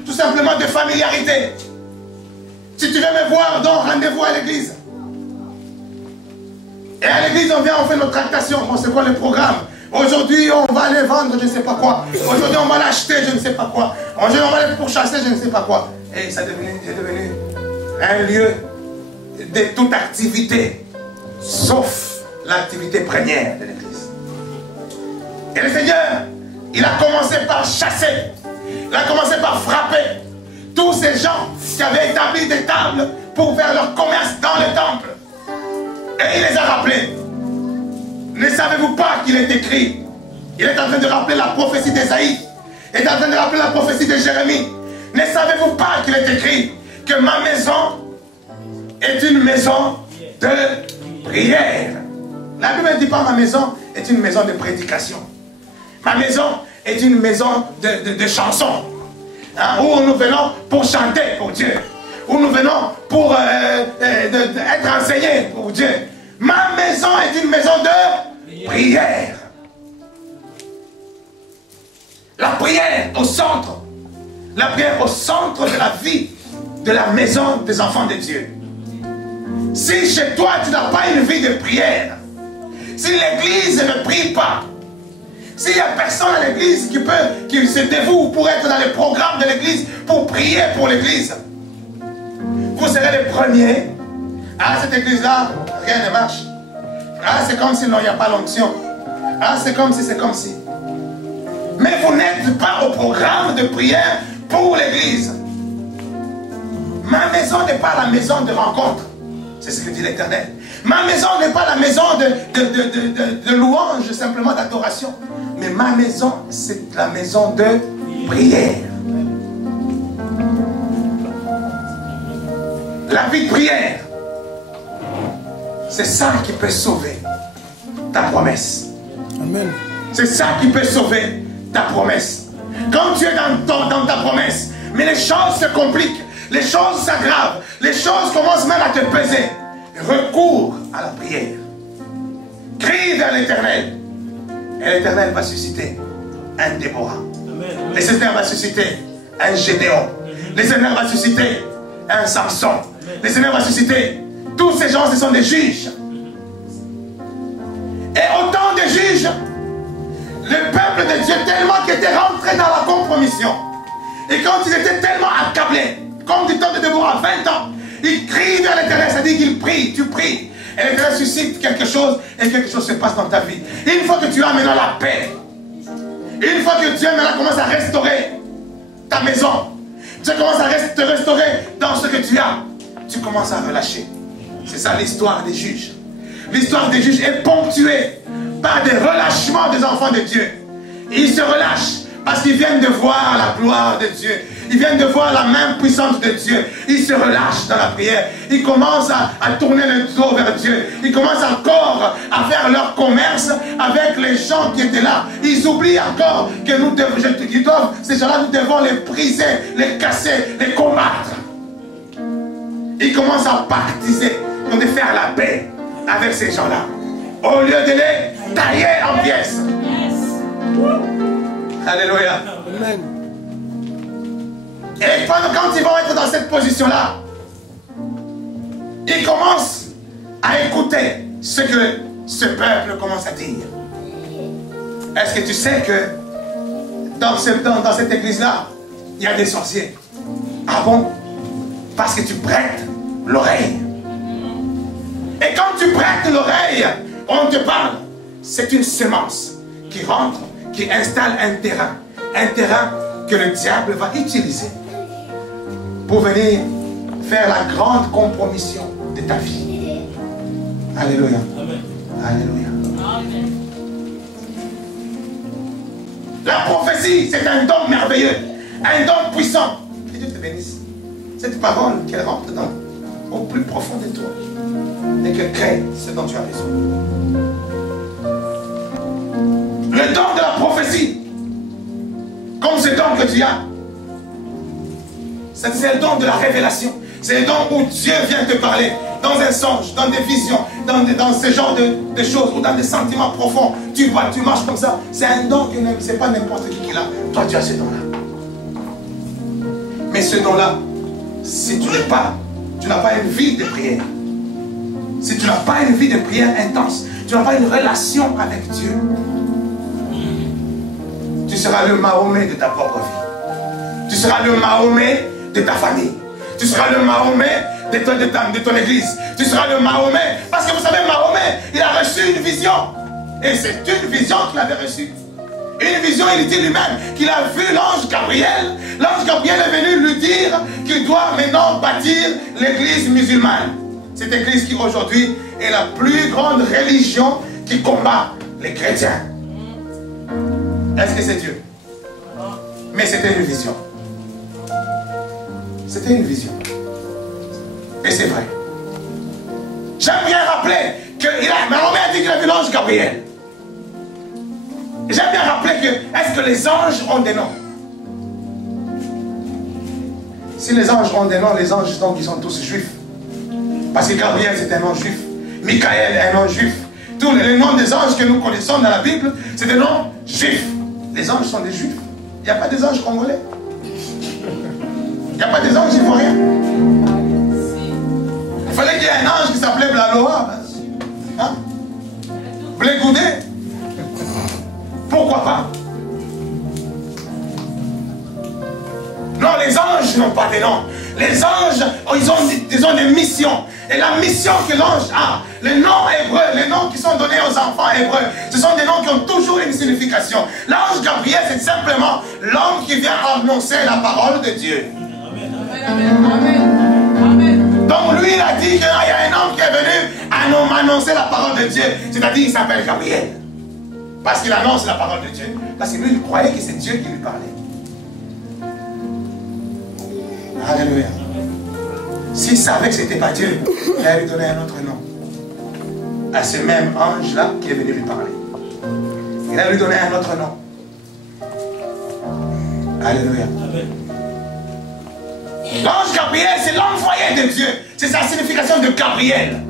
tout simplement de familiarité. Si tu veux me voir, donc rendez-vous à l'église. Et à l'église, on fait notre tractation. Bon, c'est quoi le programme? Aujourd'hui, on va aller vendre je ne sais pas quoi. Aujourd'hui, on va l'acheter je ne sais pas quoi. Aujourd'hui, on va aller pourchasser je ne sais pas quoi. Et c'est devenu un lieu de toute activité, sauf l'activité première de l'église. Et le Seigneur, il a commencé par chasser. Il a commencé par frapper tous ces gens qui avaient établi des tables pour faire leur commerce dans le temple. Et il les a rappelés. Ne savez-vous pas qu'il est écrit? Il est en train de rappeler la prophétie d'Ésaïe. Il est en train de rappeler la prophétie de Jérémie. Ne savez-vous pas qu'il est écrit que ma maison est une maison de prière? La Bible ne dit pas ma maison est une maison de prédication. Ma maison est une maison de chansons. Hein, où nous venons pour chanter pour Dieu. Où nous venons pour être enseignés pour Dieu. Ma maison est une maison de prière. La prière au centre. La prière au centre de la vie de la maison des enfants de Dieu. Si chez toi tu n'as pas une vie de prière, si l'église ne prie pas, s'il n'y a personne à l'église qui se dévoue pour être dans les programmes de l'église, pour prier pour l'église, vous serez les premiers. Ah, cette église-là, rien ne marche. Ah, c'est comme si non, il n'y a pas l'onction. Ah, c'est comme si, c'est comme si. Mais vous n'êtes pas au programme de prière pour l'église. Ma maison n'est pas la maison de rencontre. C'est ce que dit l'Éternel. Ma maison n'est pas la maison de louange, simplement d'adoration. Mais ma maison, c'est la maison de prière. La vie de prière, c'est ça qui peut sauver ta promesse. Amen. C'est ça qui peut sauver ta promesse. Quand tu es dans ta promesse, mais les choses se compliquent, les choses s'aggravent, les choses commencent même à te peser. Recours à la prière. Crie vers l'Éternel. Et l'Éternel va susciter un Déborah. Le Seigneur va susciter un Gédéon. Le Seigneur va susciter un Samson. Le Seigneur va susciter. Tous ces gens, ce sont des juges. Et autant de juges, le peuple de Dieu, tellement qu'il était rentré dans la compromission. Et quand ils étaient tellement accablés, comme du temps de Déborah, 20 ans, Il crie vers l'Éternel, ça dit qu'il prie, tu pries. Et l'Éternel suscite quelque chose et quelque chose se passe dans ta vie. Une fois que tu as maintenant la paix, une fois que Dieu maintenant commence à restaurer ta maison, Dieu commence à te restaurer dans ce que tu as, tu commences à relâcher. C'est ça l'histoire des juges. L'histoire des juges est ponctuée par des relâchements des enfants de Dieu. Ils se relâchent parce qu'ils viennent de voir la gloire de Dieu. Ils viennent de voir la main puissante de Dieu. Ils se relâchent dans la prière. Ils commencent à tourner le dos vers Dieu. Ils commencent encore à faire leur commerce avec les gens qui étaient là. Ils oublient encore que nous devons, ces gens-là, nous devons les briser, les casser, les combattre. Ils commencent à pactiser, de faire la paix avec ces gens-là. Au lieu de les tailler en pièces. Alléluia. Amen. Et quand ils vont être dans cette position-là, ils commencent à écouter ce que ce peuple commence à dire. Est-ce que tu sais que dans cette église-là, il y a des sorciers? Ah bon? Parce que tu prêtes l'oreille. Et quand tu prêtes l'oreille, on te parle. C'est une semence qui rentre, qui installe un terrain que le diable va utiliser pour venir faire la grande compromission de ta vie. Alléluia. Amen. Alléluia. Amen. La prophétie, c'est un don merveilleux, un don puissant. Que Dieu te bénisse. Cette parole qu'elle rentre au plus profond de toi et qu'elle crée ce dont tu as besoin. Le don de la prophétie, comme ce don que tu as, c'est le don de la révélation. C'est le don où Dieu vient te parler dans un songe, dans des visions, dans ce genre de choses ou dans des sentiments profonds. Tu vois, tu marches comme ça. C'est un don que ce n'est pas n'importe qui l'a. Toi, tu as ce don-là. Mais ce don-là, si tu n'as pas une vie de prière, si tu n'as pas une vie de prière intense, tu n'as pas une relation avec Dieu, tu seras le Mahomet de ta propre vie. Tu seras le Mahomet de ta famille. Tu seras le Mahomet de ton église. Tu seras le Mahomet. Parce que vous savez, Mahomet, il a reçu une vision. Et c'est une vision qu'il avait reçue. Une vision, il dit lui-même qu'il a vu l'ange Gabriel. L'ange Gabriel est venu lui dire qu'il doit maintenant bâtir l'église musulmane. Cette église qui aujourd'hui est la plus grande religion qui combat les chrétiens. Est-ce que c'est Dieu? Mais c'était une vision. C'était une vision. Et c'est vrai. J'aime bien rappeler que Mahomet a dit qu'il a vu l'ange Gabriel. J'aime bien rappeler que est-ce que les anges ont des noms? Si les anges ont des noms, les anges donc ils sont tous juifs. Parce que Gabriel c'est un nom juif. Michael est un nom juif. Tous les noms des anges que nous connaissons dans la Bible, c'est des noms juifs. Les anges sont des juifs. Il n'y a pas des anges congolais. Il n'y a pas des anges ivoiriens. Il fallait qu'il y ait un ange qui s'appelait Blaloa. Hein? Blégoudé. Pourquoi pas? Non, les anges n'ont pas de nom. Les anges, ils ont des missions. Et la mission que l'ange a, les noms hébreux, les noms qui sont donnés aux enfants hébreux, ce sont des noms qui ont toujours une signification. L'ange Gabriel, c'est simplement l'homme qui vient annoncer la parole de Dieu. Amen. Amen. Donc lui, il a dit qu'il y a un homme qui est venu annoncer la parole de Dieu. C'est-à-dire, il s'appelle Gabriel. Parce qu'il annonce la parole de Dieu. Parce que lui, il croyait que c'est Dieu qui lui parlait. Alléluia. S'il savait que ce n'était pas Dieu, il allait lui donner un autre nom. À ce même ange-là qui est venu lui parler. Il allait lui donner un autre nom. Alléluia. L'ange Gabriel, c'est l'envoyé de Dieu. C'est sa signification de Gabriel.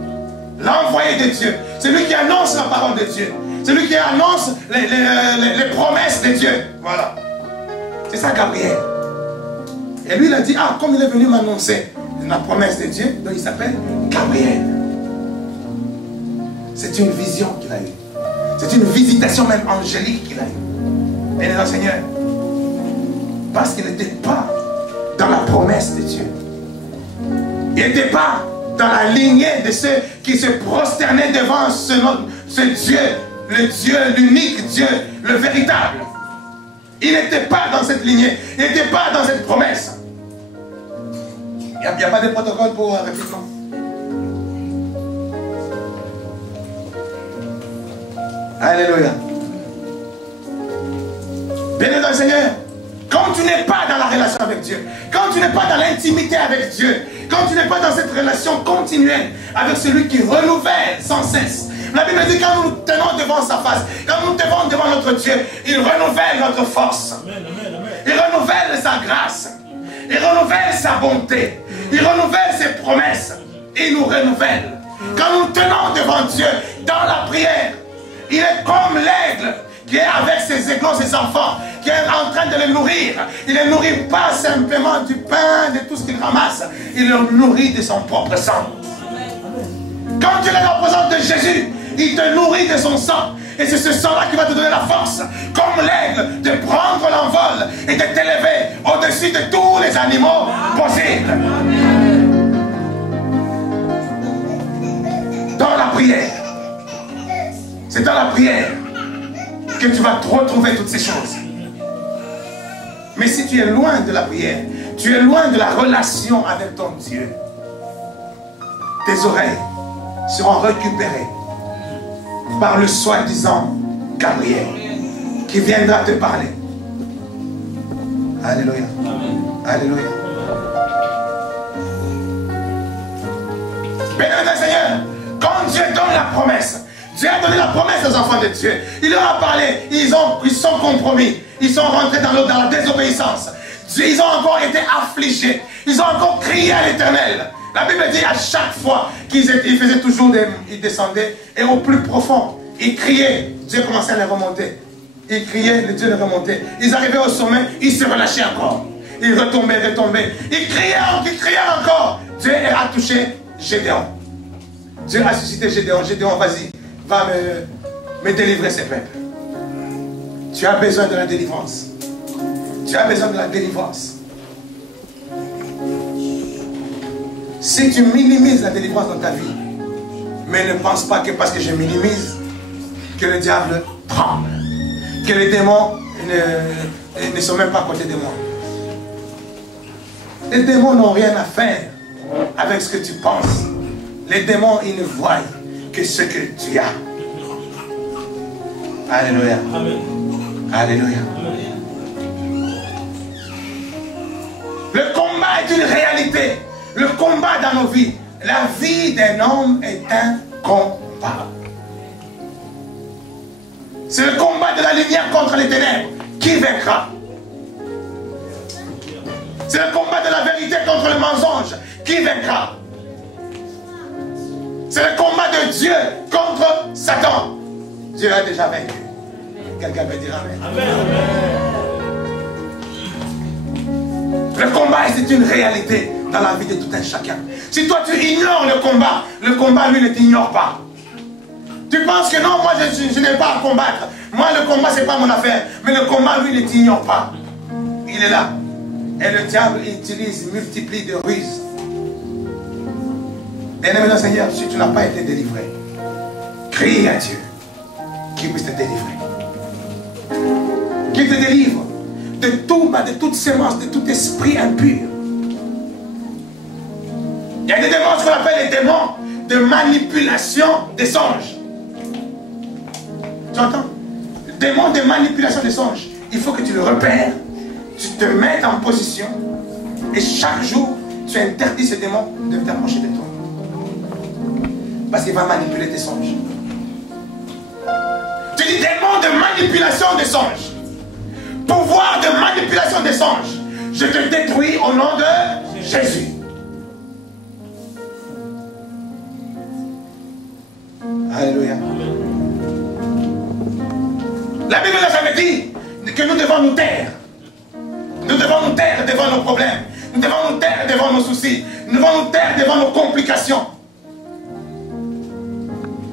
L'envoyé de Dieu. C'est lui qui annonce la parole de Dieu. C'est lui qui annonce les promesses de Dieu. Voilà. C'est ça Gabriel. Et lui, il a dit, ah, comme il est venu m'annoncer la promesse de Dieu, donc il s'appelle Gabriel. C'est une vision qu'il a eue. C'est une visitation même angélique qu'il a eue. Et le Seigneur, parce qu'il n'était pas dans la promesse de Dieu, Il n'était pas dans la lignée de ceux qui se prosternaient devant ce Dieu, le Dieu, l'unique Dieu, le véritable. Il n'était pas dans cette lignée, il n'était pas dans cette promesse. Il n'y a pas de protocole pour rapidement. Alléluia. Béni dans le Seigneur. Quand tu n'es pas dans la relation avec Dieu, quand tu n'es pas dans l'intimité avec Dieu, quand tu n'es pas dans cette relation continuelle avec celui qui renouvelle sans cesse. La Bible dit quand nous nous tenons devant sa face, quand nous nous tenons devant notre Dieu, il renouvelle notre force. Amen, amen, amen. Il renouvelle sa grâce. Il renouvelle sa bonté. Il renouvelle ses promesses. Il nous renouvelle. Quand nous nous tenons devant Dieu, dans la prière, il est comme l'aigle qui est avec ses éclats, ses enfants, qui est en train de les nourrir. Il ne les nourrit pas simplement du pain, de tout ce qu'il ramasse. Il les nourrit de son propre sang. Quand tu es dans la présence de Jésus, il te nourrit de son sang. Et c'est ce sang-là qui va te donner la force, comme l'aigle, de prendre l'envol et de t'élever au-dessus de tous les animaux possibles. Dans la prière. C'est dans la prière que tu vas retrouver toutes ces choses. Mais si tu es loin de la prière, tu es loin de la relation avec ton Dieu, tes oreilles seront récupérées par le soi-disant Gabriel qui viendra te parler. Alléluia. Alléluia. Béni le Seigneur, quand Dieu donne la promesse, Dieu a donné la promesse aux enfants de Dieu. Il leur a parlé, ils sont compromis. Ils sont rentrés dans la désobéissance. Ils ont encore été affligés. Ils ont encore crié à l'Éternel. La Bible dit à chaque fois qu'ils faisaient toujours ils descendaient et au plus profond, ils criaient. Dieu commençait à les remonter. Ils criaient, le Dieu les remontait. Ils arrivaient au sommet, ils se relâchaient encore. Ils retombaient. Ils criaient encore. Dieu a touché Gédéon. Dieu a suscité Gédéon. Gédéon, vas-y, va me délivrer ces peuples. Tu as besoin de la délivrance. Tu as besoin de la délivrance. Si tu minimises la délivrance dans ta vie, mais ne pense pas que parce que je minimise, que le diable tremble, que les démons ne sont même pas à côté de moi. Les démons n'ont rien à faire avec ce que tu penses. Les démons, ils ne voient que ce que tu as. Alléluia. Amen. Alléluia. Le combat est une réalité. Le combat dans nos vies. La vie d'un homme est un combat. C'est le combat de la lumière contre les ténèbres. Qui vaincra? C'est le combat de la vérité contre le mensonge. Qui vaincra? C'est le combat de Dieu contre Satan. Dieu a déjà vaincu. Quelqu'un peut dire Amen. Amen. Le combat, c'est une réalité dans la vie de tout un chacun. Si toi tu ignores le combat lui ne t'ignore pas. Tu penses que non, moi je n'ai pas à combattre. Moi le combat c'est pas mon affaire. Mais le combat lui ne t'ignore pas. Il est là. Et le diable multiplie de ruses. Bien-aimé dans le Seigneur, si tu n'as pas été délivré, crie à Dieu qui puisse te délivrer. Qu'il te délivre de tout, de toute sémence, de tout esprit impur. Il y a des démons, ce qu'on appelle les démons de manipulation des songes. Tu entends? Le démon de manipulation des songes. Il faut que tu le repères, tu te mettes en position et chaque jour, tu interdis ce démon de t'approcher de toi. Parce qu'il va manipuler tes songes. Tu dis démon de manipulation des songes. Pouvoir de manipulation des songes. Je te détruis au nom de Jésus. Alléluia. La Bible n'a jamais dit que nous devons nous taire. Nous devons nous taire devant nos problèmes. Nous devons nous taire devant nos soucis. Nous devons nous taire devant nos complications.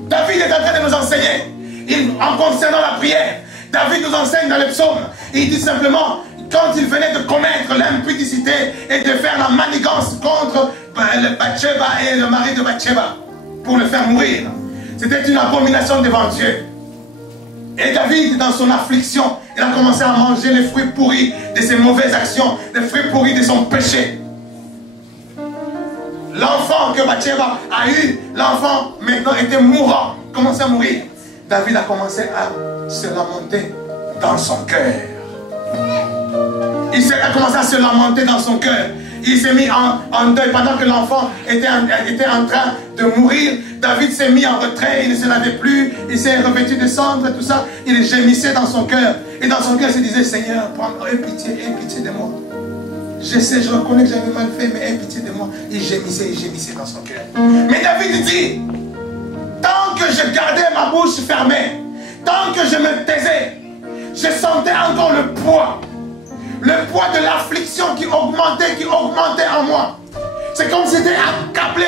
David est en train de nous enseigner en concernant la prière. David nous enseigne dans les psaumes. Il dit simplement, quand il venait de commettre l'impudicité et de faire la manigance contre Bathsheba et le mari de Bathsheba pour le faire mourir. C'était une abomination devant Dieu. Et David, dans son affliction, il a commencé à manger les fruits pourris de ses mauvaises actions, les fruits pourris de son péché. L'enfant que Bathsheba a eu, l'enfant maintenant était mourant, commençait à mourir. David a commencé à se lamenter dans son cœur. Il a commencé à se lamenter dans son cœur. Il s'est mis en deuil pendant que l'enfant était en train de mourir. David s'est mis en retrait, il ne se lavait plus, il s'est revêtu de cendres et tout ça. Il gémissait dans son cœur. Et dans son cœur, il se disait, Seigneur, aie pitié de moi. Je sais, je reconnais que j'avais mal fait, mais aie pitié de moi. Il gémissait dans son cœur. Mais David dit, tant que je gardais ma bouche fermée, tant que je me taisais, je sentais encore le poids de l'affliction qui augmentait en moi. C'est comme si j'étais accablé,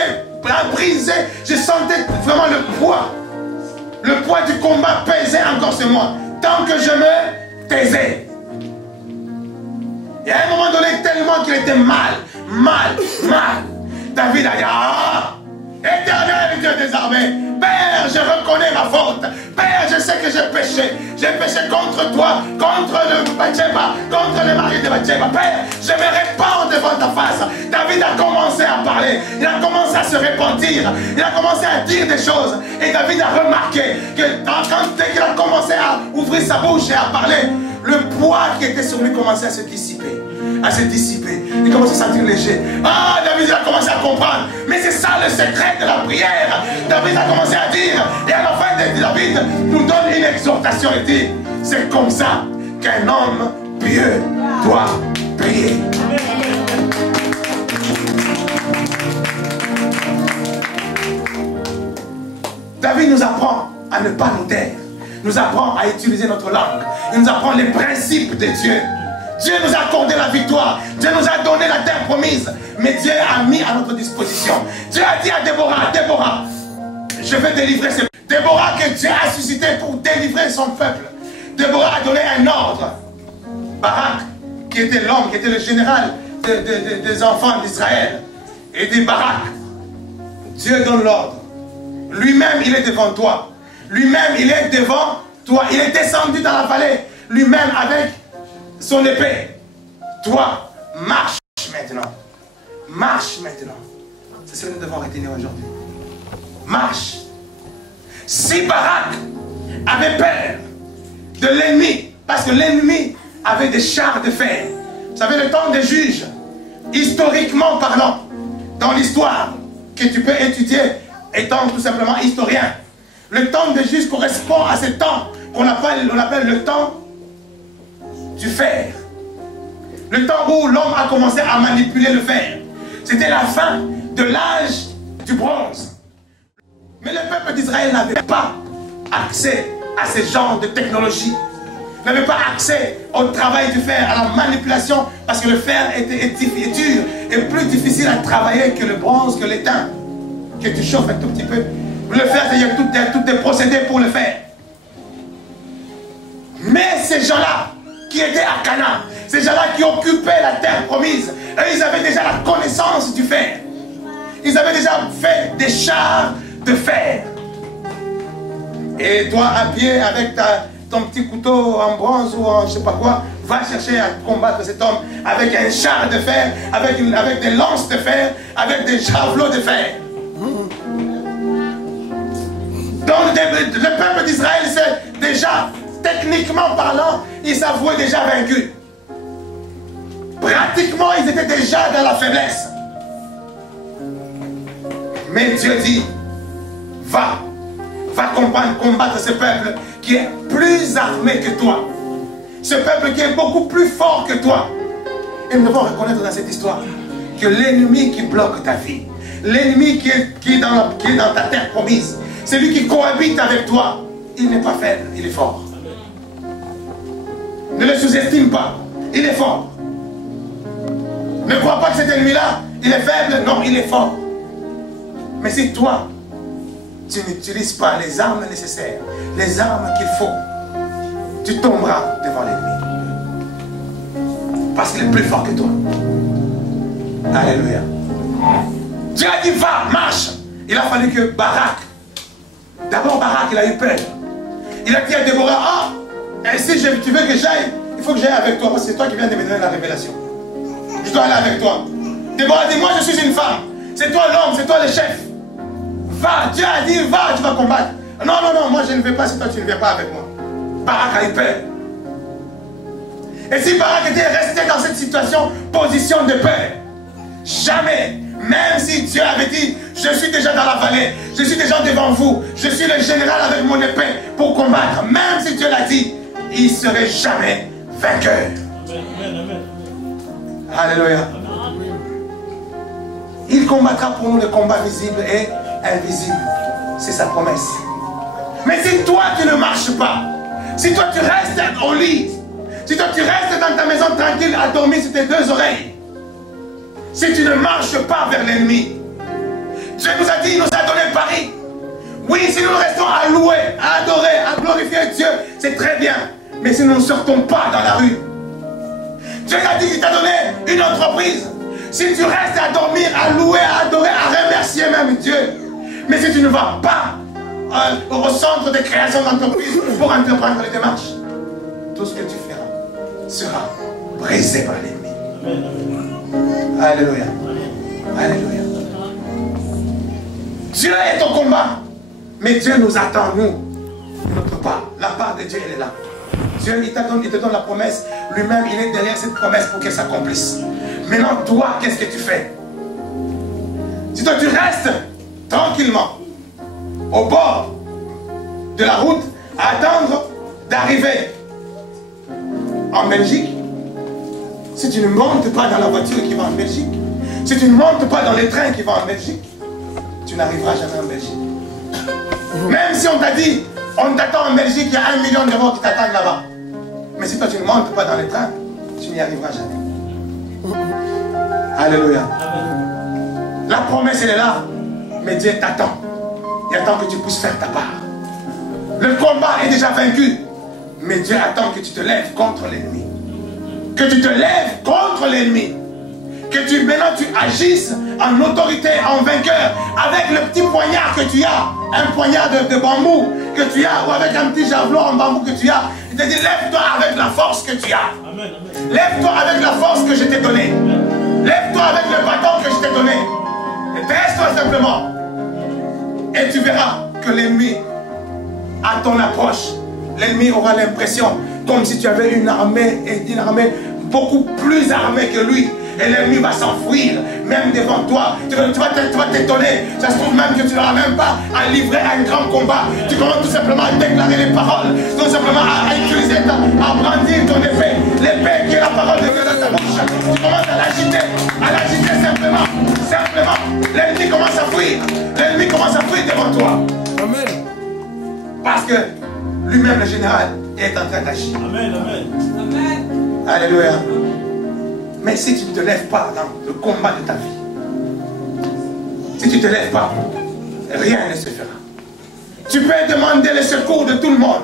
brisé. Je sentais vraiment le poids du combat pesait encore sur moi, tant que je me taisais. Et à un moment donné, tellement qu'il était mal. David a dit, ah, Éternel Dieu des armées, Père, je reconnais ma faute. Père, je sais que j'ai péché. J'ai péché contre toi, contre le Bathsheba, contre le mari de Bathsheba. Père, je me répands devant ta face. David a commencé à parler. Il a commencé à se repentir. Il a commencé à dire des choses. Et David a remarqué que dès qu'il a commencé à ouvrir sa bouche et à parler, le poids qui était sur lui commençait à se dissiper. Il commençait à se sentir léger. Ah, David a commencé à comprendre. Mais c'est ça le secret de la prière. David a commencé à dire. Et à la fin, David nous donne une exhortation. Il dit, c'est comme ça qu'un homme pieux doit prier. David nous apprend à ne pas nous taire. Nous apprend à utiliser notre langue. Il nous apprend les principes de Dieu. Dieu nous a accordé la victoire. Dieu nous a donné la terre promise. Mais Dieu a mis à notre disposition. Dieu a dit à Déborah, je vais délivrer ce peuple. Déborah que Dieu a suscité pour délivrer son peuple. Déborah a donné un ordre. Barak, qui était l'homme, qui était le général des enfants d'Israël. Et dit Barak, Dieu donne l'ordre. Lui-même, il est devant toi. Lui-même, il est devant toi. Il est descendu dans la vallée. Lui-même avec son épée. Toi, marche maintenant. Marche maintenant. C'est ce que nous devons retenir aujourd'hui. Marche. Si Barak avait peur de l'ennemi, parce que l'ennemi avait des chars de fer. Vous savez, le temps des juges, historiquement parlant, dans l'histoire que tu peux étudier, étant tout simplement historien, le temps des juges correspond à ce temps qu'on appelle le temps du fer. Le temps où l'homme a commencé à manipuler le fer. C'était la fin de l'âge du bronze. Mais le peuple d'Israël n'avait pas accès à ce genre de technologie. N'avait pas accès au travail du fer, à la manipulation, parce que le fer était dur et plus difficile à travailler que le bronze, que l'étain, que tu chauffes un tout petit peu. Le fer, il y a tous des procédés pour le faire. Mais ces gens-là qui étaient à Canaan, ces gens-là qui occupaient la terre promise, eux, ils avaient déjà la connaissance du fer. Ils avaient déjà fait des chars de fer. Et toi, à pied, avec ton petit couteau en bronze ou en je ne sais pas quoi, va chercher à combattre cet homme avec un char de fer, avec des lances de fer, avec des javelots de fer. Donc le peuple d'Israël, c'est déjà, techniquement parlant, ils s'avouaient déjà vaincus. Pratiquement, ils étaient déjà dans la faiblesse. Mais Dieu dit, va combattre ce peuple qui est plus armé que toi. Ce peuple qui est beaucoup plus fort que toi. Et nous devons reconnaître dans cette histoire que l'ennemi qui bloque ta vie, l'ennemi qui est dans ta terre promise, celui qui cohabite avec toi, il n'est pas faible, il est fort. Ne le sous-estime pas, il est fort. Ne crois pas que cet ennemi-là, il est faible, non, il est fort. Mais si toi, tu n'utilises pas les armes nécessaires, les armes qu'il faut, tu tomberas devant l'ennemi. Parce qu'il est plus fort que toi. Alléluia. Dieu a dit, va, marche. Il a fallu que Barak, d'abord Barak, il a eu peur. Il a dit à Déborah, ah, et si tu veux que j'aille, il faut que j'aille avec toi, parce que c'est toi qui viens de me donner la révélation. Je dois aller avec toi. Déborah dit, moi je suis une femme. C'est toi l'homme, c'est toi le chef. Va, Dieu a dit, va, tu vas combattre. Non, non, non, moi je ne vais pas si toi tu ne viens pas avec moi. Barak a eu peur. Et si Barak était resté dans cette situation, position de peur, jamais, même si Dieu avait dit, je suis déjà dans la vallée, je suis déjà devant vous, je suis le général avec mon épée pour combattre, même si Dieu l'a dit, il ne serait jamais vainqueur. Amen, amen. Alléluia. Il combattra pour nous le combat visible et invisible. C'est sa promesse. Mais si toi tu ne marches pas, si toi tu restes au lit, si toi tu restes dans ta maison tranquille à dormir sur tes deux oreilles, si tu ne marches pas vers l'ennemi, Dieu nous a dit, il nous a donné Paris. Oui, si nous restons à louer, à adorer, à glorifier Dieu, c'est très bien. Mais si nous ne sortons pas dans la rue, Dieu a dit qu'il t'a donné une entreprise. Si tu restes à dormir, à louer, à adorer, à remercier même Dieu, mais si tu ne vas pas au centre de création d'entreprise pour entreprendre les démarches, tout ce que tu feras sera brisé par l'ennemi. Alléluia. Alléluia. Dieu est au combat, mais Dieu nous attend, nous, de notre part. La part de Dieu, elle est là. Dieu, il te donne la promesse. Lui-même, il est derrière cette promesse pour qu'elle s'accomplisse. Maintenant, toi, qu'est-ce que tu fais? Si toi, tu restes tranquillement au bord de la route à attendre d'arriver en Belgique, si tu ne montes pas dans la voiture qui va en Belgique, si tu ne montes pas dans les trains qui vont en Belgique, tu n'arriveras jamais en Belgique. Même si on t'a dit, on t'attend en Belgique, il y a 1 million d'euros qui t'attendent là-bas. Mais si toi tu ne montes pas dans les trains, tu n'y arriveras jamais. Alléluia. La promesse elle est là, mais Dieu t'attend. Il attend que tu puisses faire ta part. Le combat est déjà vaincu, mais Dieu attend que tu te lèves contre l'ennemi. Que tu te lèves contre l'ennemi. Que maintenant tu agisses en autorité, en vainqueur, avec le petit poignard que tu as, un poignard de bambou que tu as, ou avec un petit javelot en bambou que tu as. Il te dit, lève-toi avec la force que tu as. Lève-toi avec la force que je t'ai donnée. Lève-toi avec le bâton que je t'ai donné. Et dresse-toi simplement. Et tu verras que l'ennemi, à ton approche, l'ennemi aura l'impression comme si tu avais une armée beaucoup plus armée que lui. Et l'ennemi va s'enfuir, même devant toi. Tu vas t'étonner. Ça se trouve même que tu n'auras même pas à livrer un grand combat. Tu commences tout simplement à déclarer les paroles. Tout simplement à utiliser, à brandir ton épée. L'épée qui est la parole de Dieu dans ta bouche. Tu commences à l'agiter simplement. Simplement. L'ennemi commence à fuir. L'ennemi commence à fuir devant toi. Amen. Parce que lui-même, le général, est en train d'agir. Amen, amen. Amen. Alléluia. Mais si tu ne te lèves pas dans le combat de ta vie, si tu ne te lèves pas, rien ne se fera. Tu peux demander le secours de tout le monde,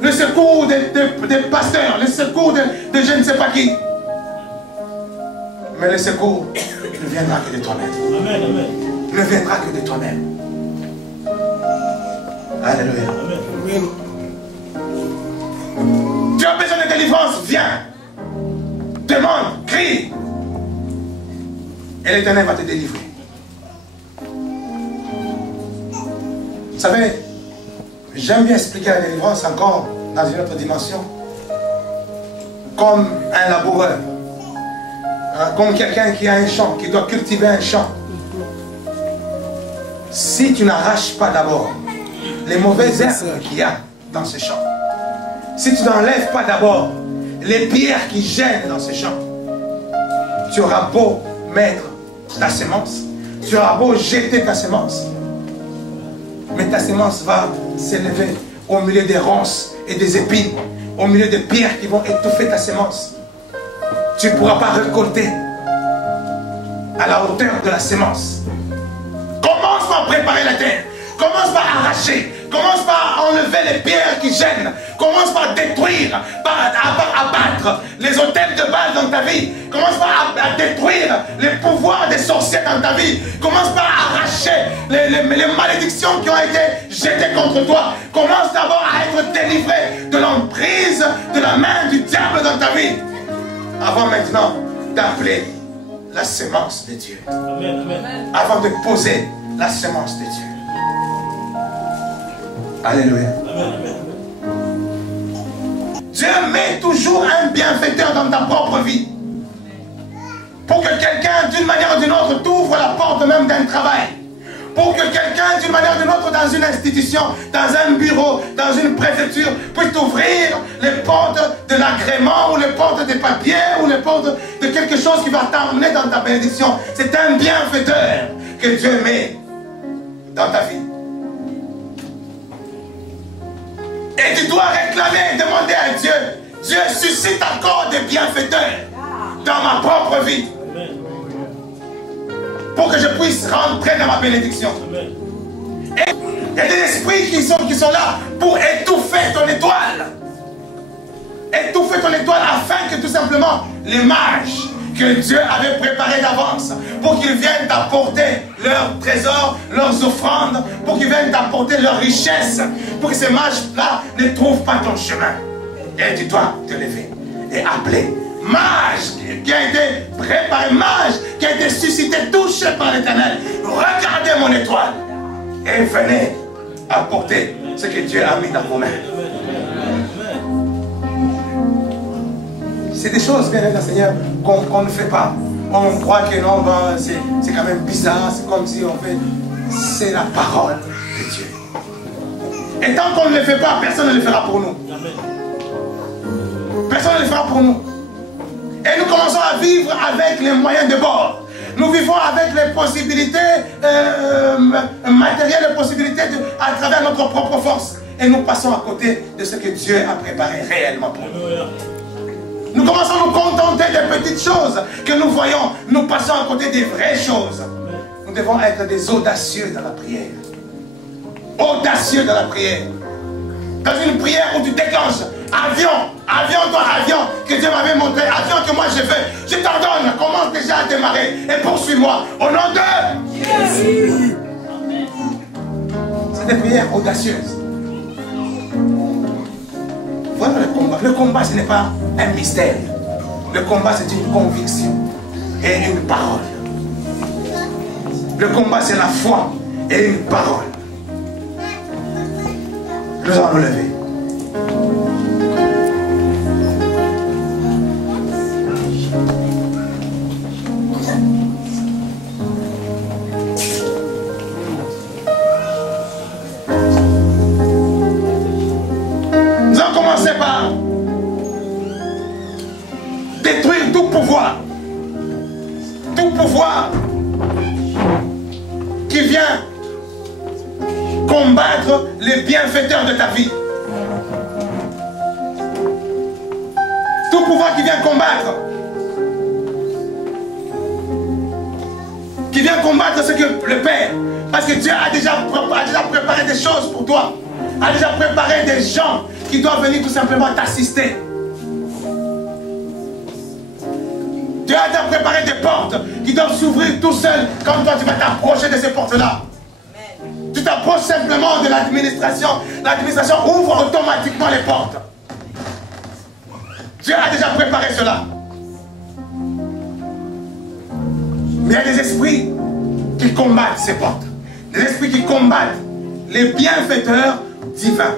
le secours des pasteurs, le secours de je ne sais pas qui. Mais le secours ne viendra que de toi-même. Amen, amen. Ne viendra que de toi-même. Alléluia. Amen. Tu as besoin de délivrance, viens. Demande, crie. Et l'Éternel va te délivrer. Vous savez, j'aime bien expliquer la délivrance encore dans une autre dimension. Comme un laboureur. Comme quelqu'un qui a un champ, qui doit cultiver un champ. Si tu n'arraches pas d'abord les mauvaises herbes qu'il y a dans ce champ, si tu n'enlèves pas d'abord les pierres qui gênent dans ce champ, tu auras beau mettre ta semence, tu auras beau jeter ta semence, mais ta semence va s'élever au milieu des ronces et des épines, au milieu des pierres qui vont étouffer ta semence. Tu ne pourras pas récolter à la hauteur de la semence. Commence par préparer la terre, commence par arracher, Commence par enlever les pierres qui gênent. Commence par détruire, par abattre les hôtels de Baal dans ta vie. Commence par à détruire les pouvoirs des sorciers dans ta vie. Commence par arracher les malédictions qui ont été jetées contre toi. Commence d'abord à être délivré de l'emprise, de la main du diable dans ta vie. Avant maintenant d'appeler la sémence de Dieu. Amen, amen. Avant de poser la sémence de Dieu. Alléluia. Amen, amen. Dieu met toujours un bienfaiteur dans ta propre vie. Pour que quelqu'un, d'une manière ou d'une autre, t'ouvre la porte même d'un travail. Pour que quelqu'un, d'une manière ou d'une autre, dans une institution, dans un bureau, dans une préfecture, puisse t'ouvrir les portes de l'agrément ou les portes des papiers ou les portes de quelque chose qui va t'emmener dans ta bénédiction. C'est un bienfaiteur que Dieu met dans ta vie. Et tu dois réclamer et demander à Dieu, Dieu suscite encore des bienfaiteurs dans ma propre vie. Pour que je puisse rentrer dans ma bénédiction. Et il y a des esprits qui sont là pour étouffer ton étoile. Étouffer ton étoile afin que tout simplement les mages que Dieu avait préparés d'avance pour qu'ils viennent t'apporter leurs trésors, leurs offrandes, pour qu'ils viennent t'apporter leurs richesses, pour que ces mages-là ne trouvent pas ton chemin. Et tu dois te lever et appeler. Mage qui a été préparé, mage qui a été suscité, touché par l'Éternel. Regardez mon étoile et venez apporter ce que Dieu a mis dans vos mains. C'est des choses, bien aimé Seigneur, qu'on ne fait pas. On croit que non, ben, c'est quand même bizarre, c'est comme si on fait. C'est la parole de Dieu. Et tant qu'on ne le fait pas, personne ne le fera pour nous. Personne ne le fera pour nous. Et nous commençons à vivre avec les moyens de bord. Nous vivons avec les possibilités matérielles, les possibilités à travers notre propre force. Et nous passons à côté de ce que Dieu a préparé réellement pour nous. Nous commençons à nous contenter des petites choses que nous voyons. Nous passons à côté des vraies choses. Nous devons être des audacieux dans la prière. Audacieux dans la prière. Dans une prière où tu déclenches. Avion, que Dieu m'avait montré, avion que moi j'ai fait, je t'ordonne, commence déjà à démarrer et poursuis-moi au nom de Jésus. C'est des prières audacieuses. Voilà le combat. Le combat, ce n'est pas un mystère. Le combat, c'est une conviction et une parole. Le combat, c'est la foi et une parole. Nous allons nous lever. Par détruire tout pouvoir qui vient combattre les bienfaiteurs de ta vie. Tout pouvoir qui vient combattre ce que le Père, parce que Dieu a déjà préparé des choses pour toi, a déjà préparé des gens qui doivent venir tout simplement t'assister. Dieu a déjà préparé des portes qui doivent s'ouvrir tout seul quand toi tu vas t'approcher de ces portes-là. Tu t'approches simplement de l'administration. L'administration ouvre automatiquement les portes. Dieu a déjà préparé cela. Mais il y a des esprits qui combattent ces portes. Des esprits qui combattent les bienfaiteurs divins.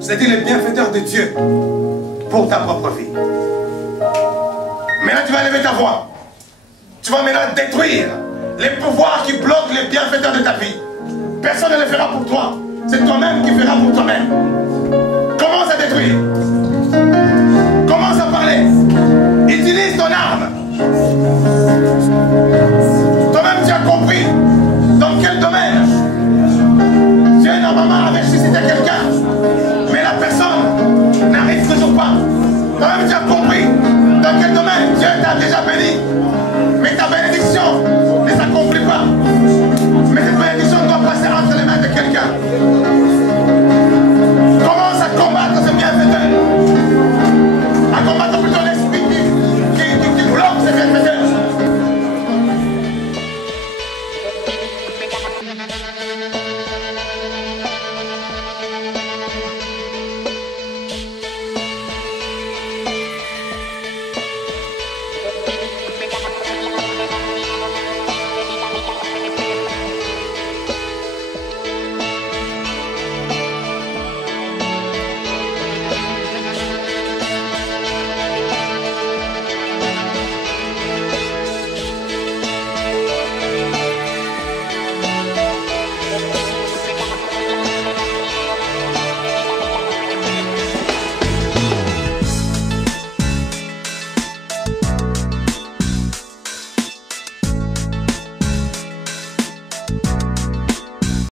C'est-à-dire les bienfaiteurs de Dieu pour ta propre vie. Maintenant, tu vas lever ta voix. Tu vas maintenant détruire les pouvoirs qui bloquent les bienfaiteurs de ta vie. Personne ne le fera pour toi. C'est toi-même qui feras pour toi-même. Commence à détruire. Commence à parler. Utilise ton arme. Toi-même, tu as compris dans quel domaine Dieu normalement avait suscité quelqu'un. Mais la personne n'arrive toujours pas. Toi-même, tu as compris dans quel domaine Dieu t'a déjà béni.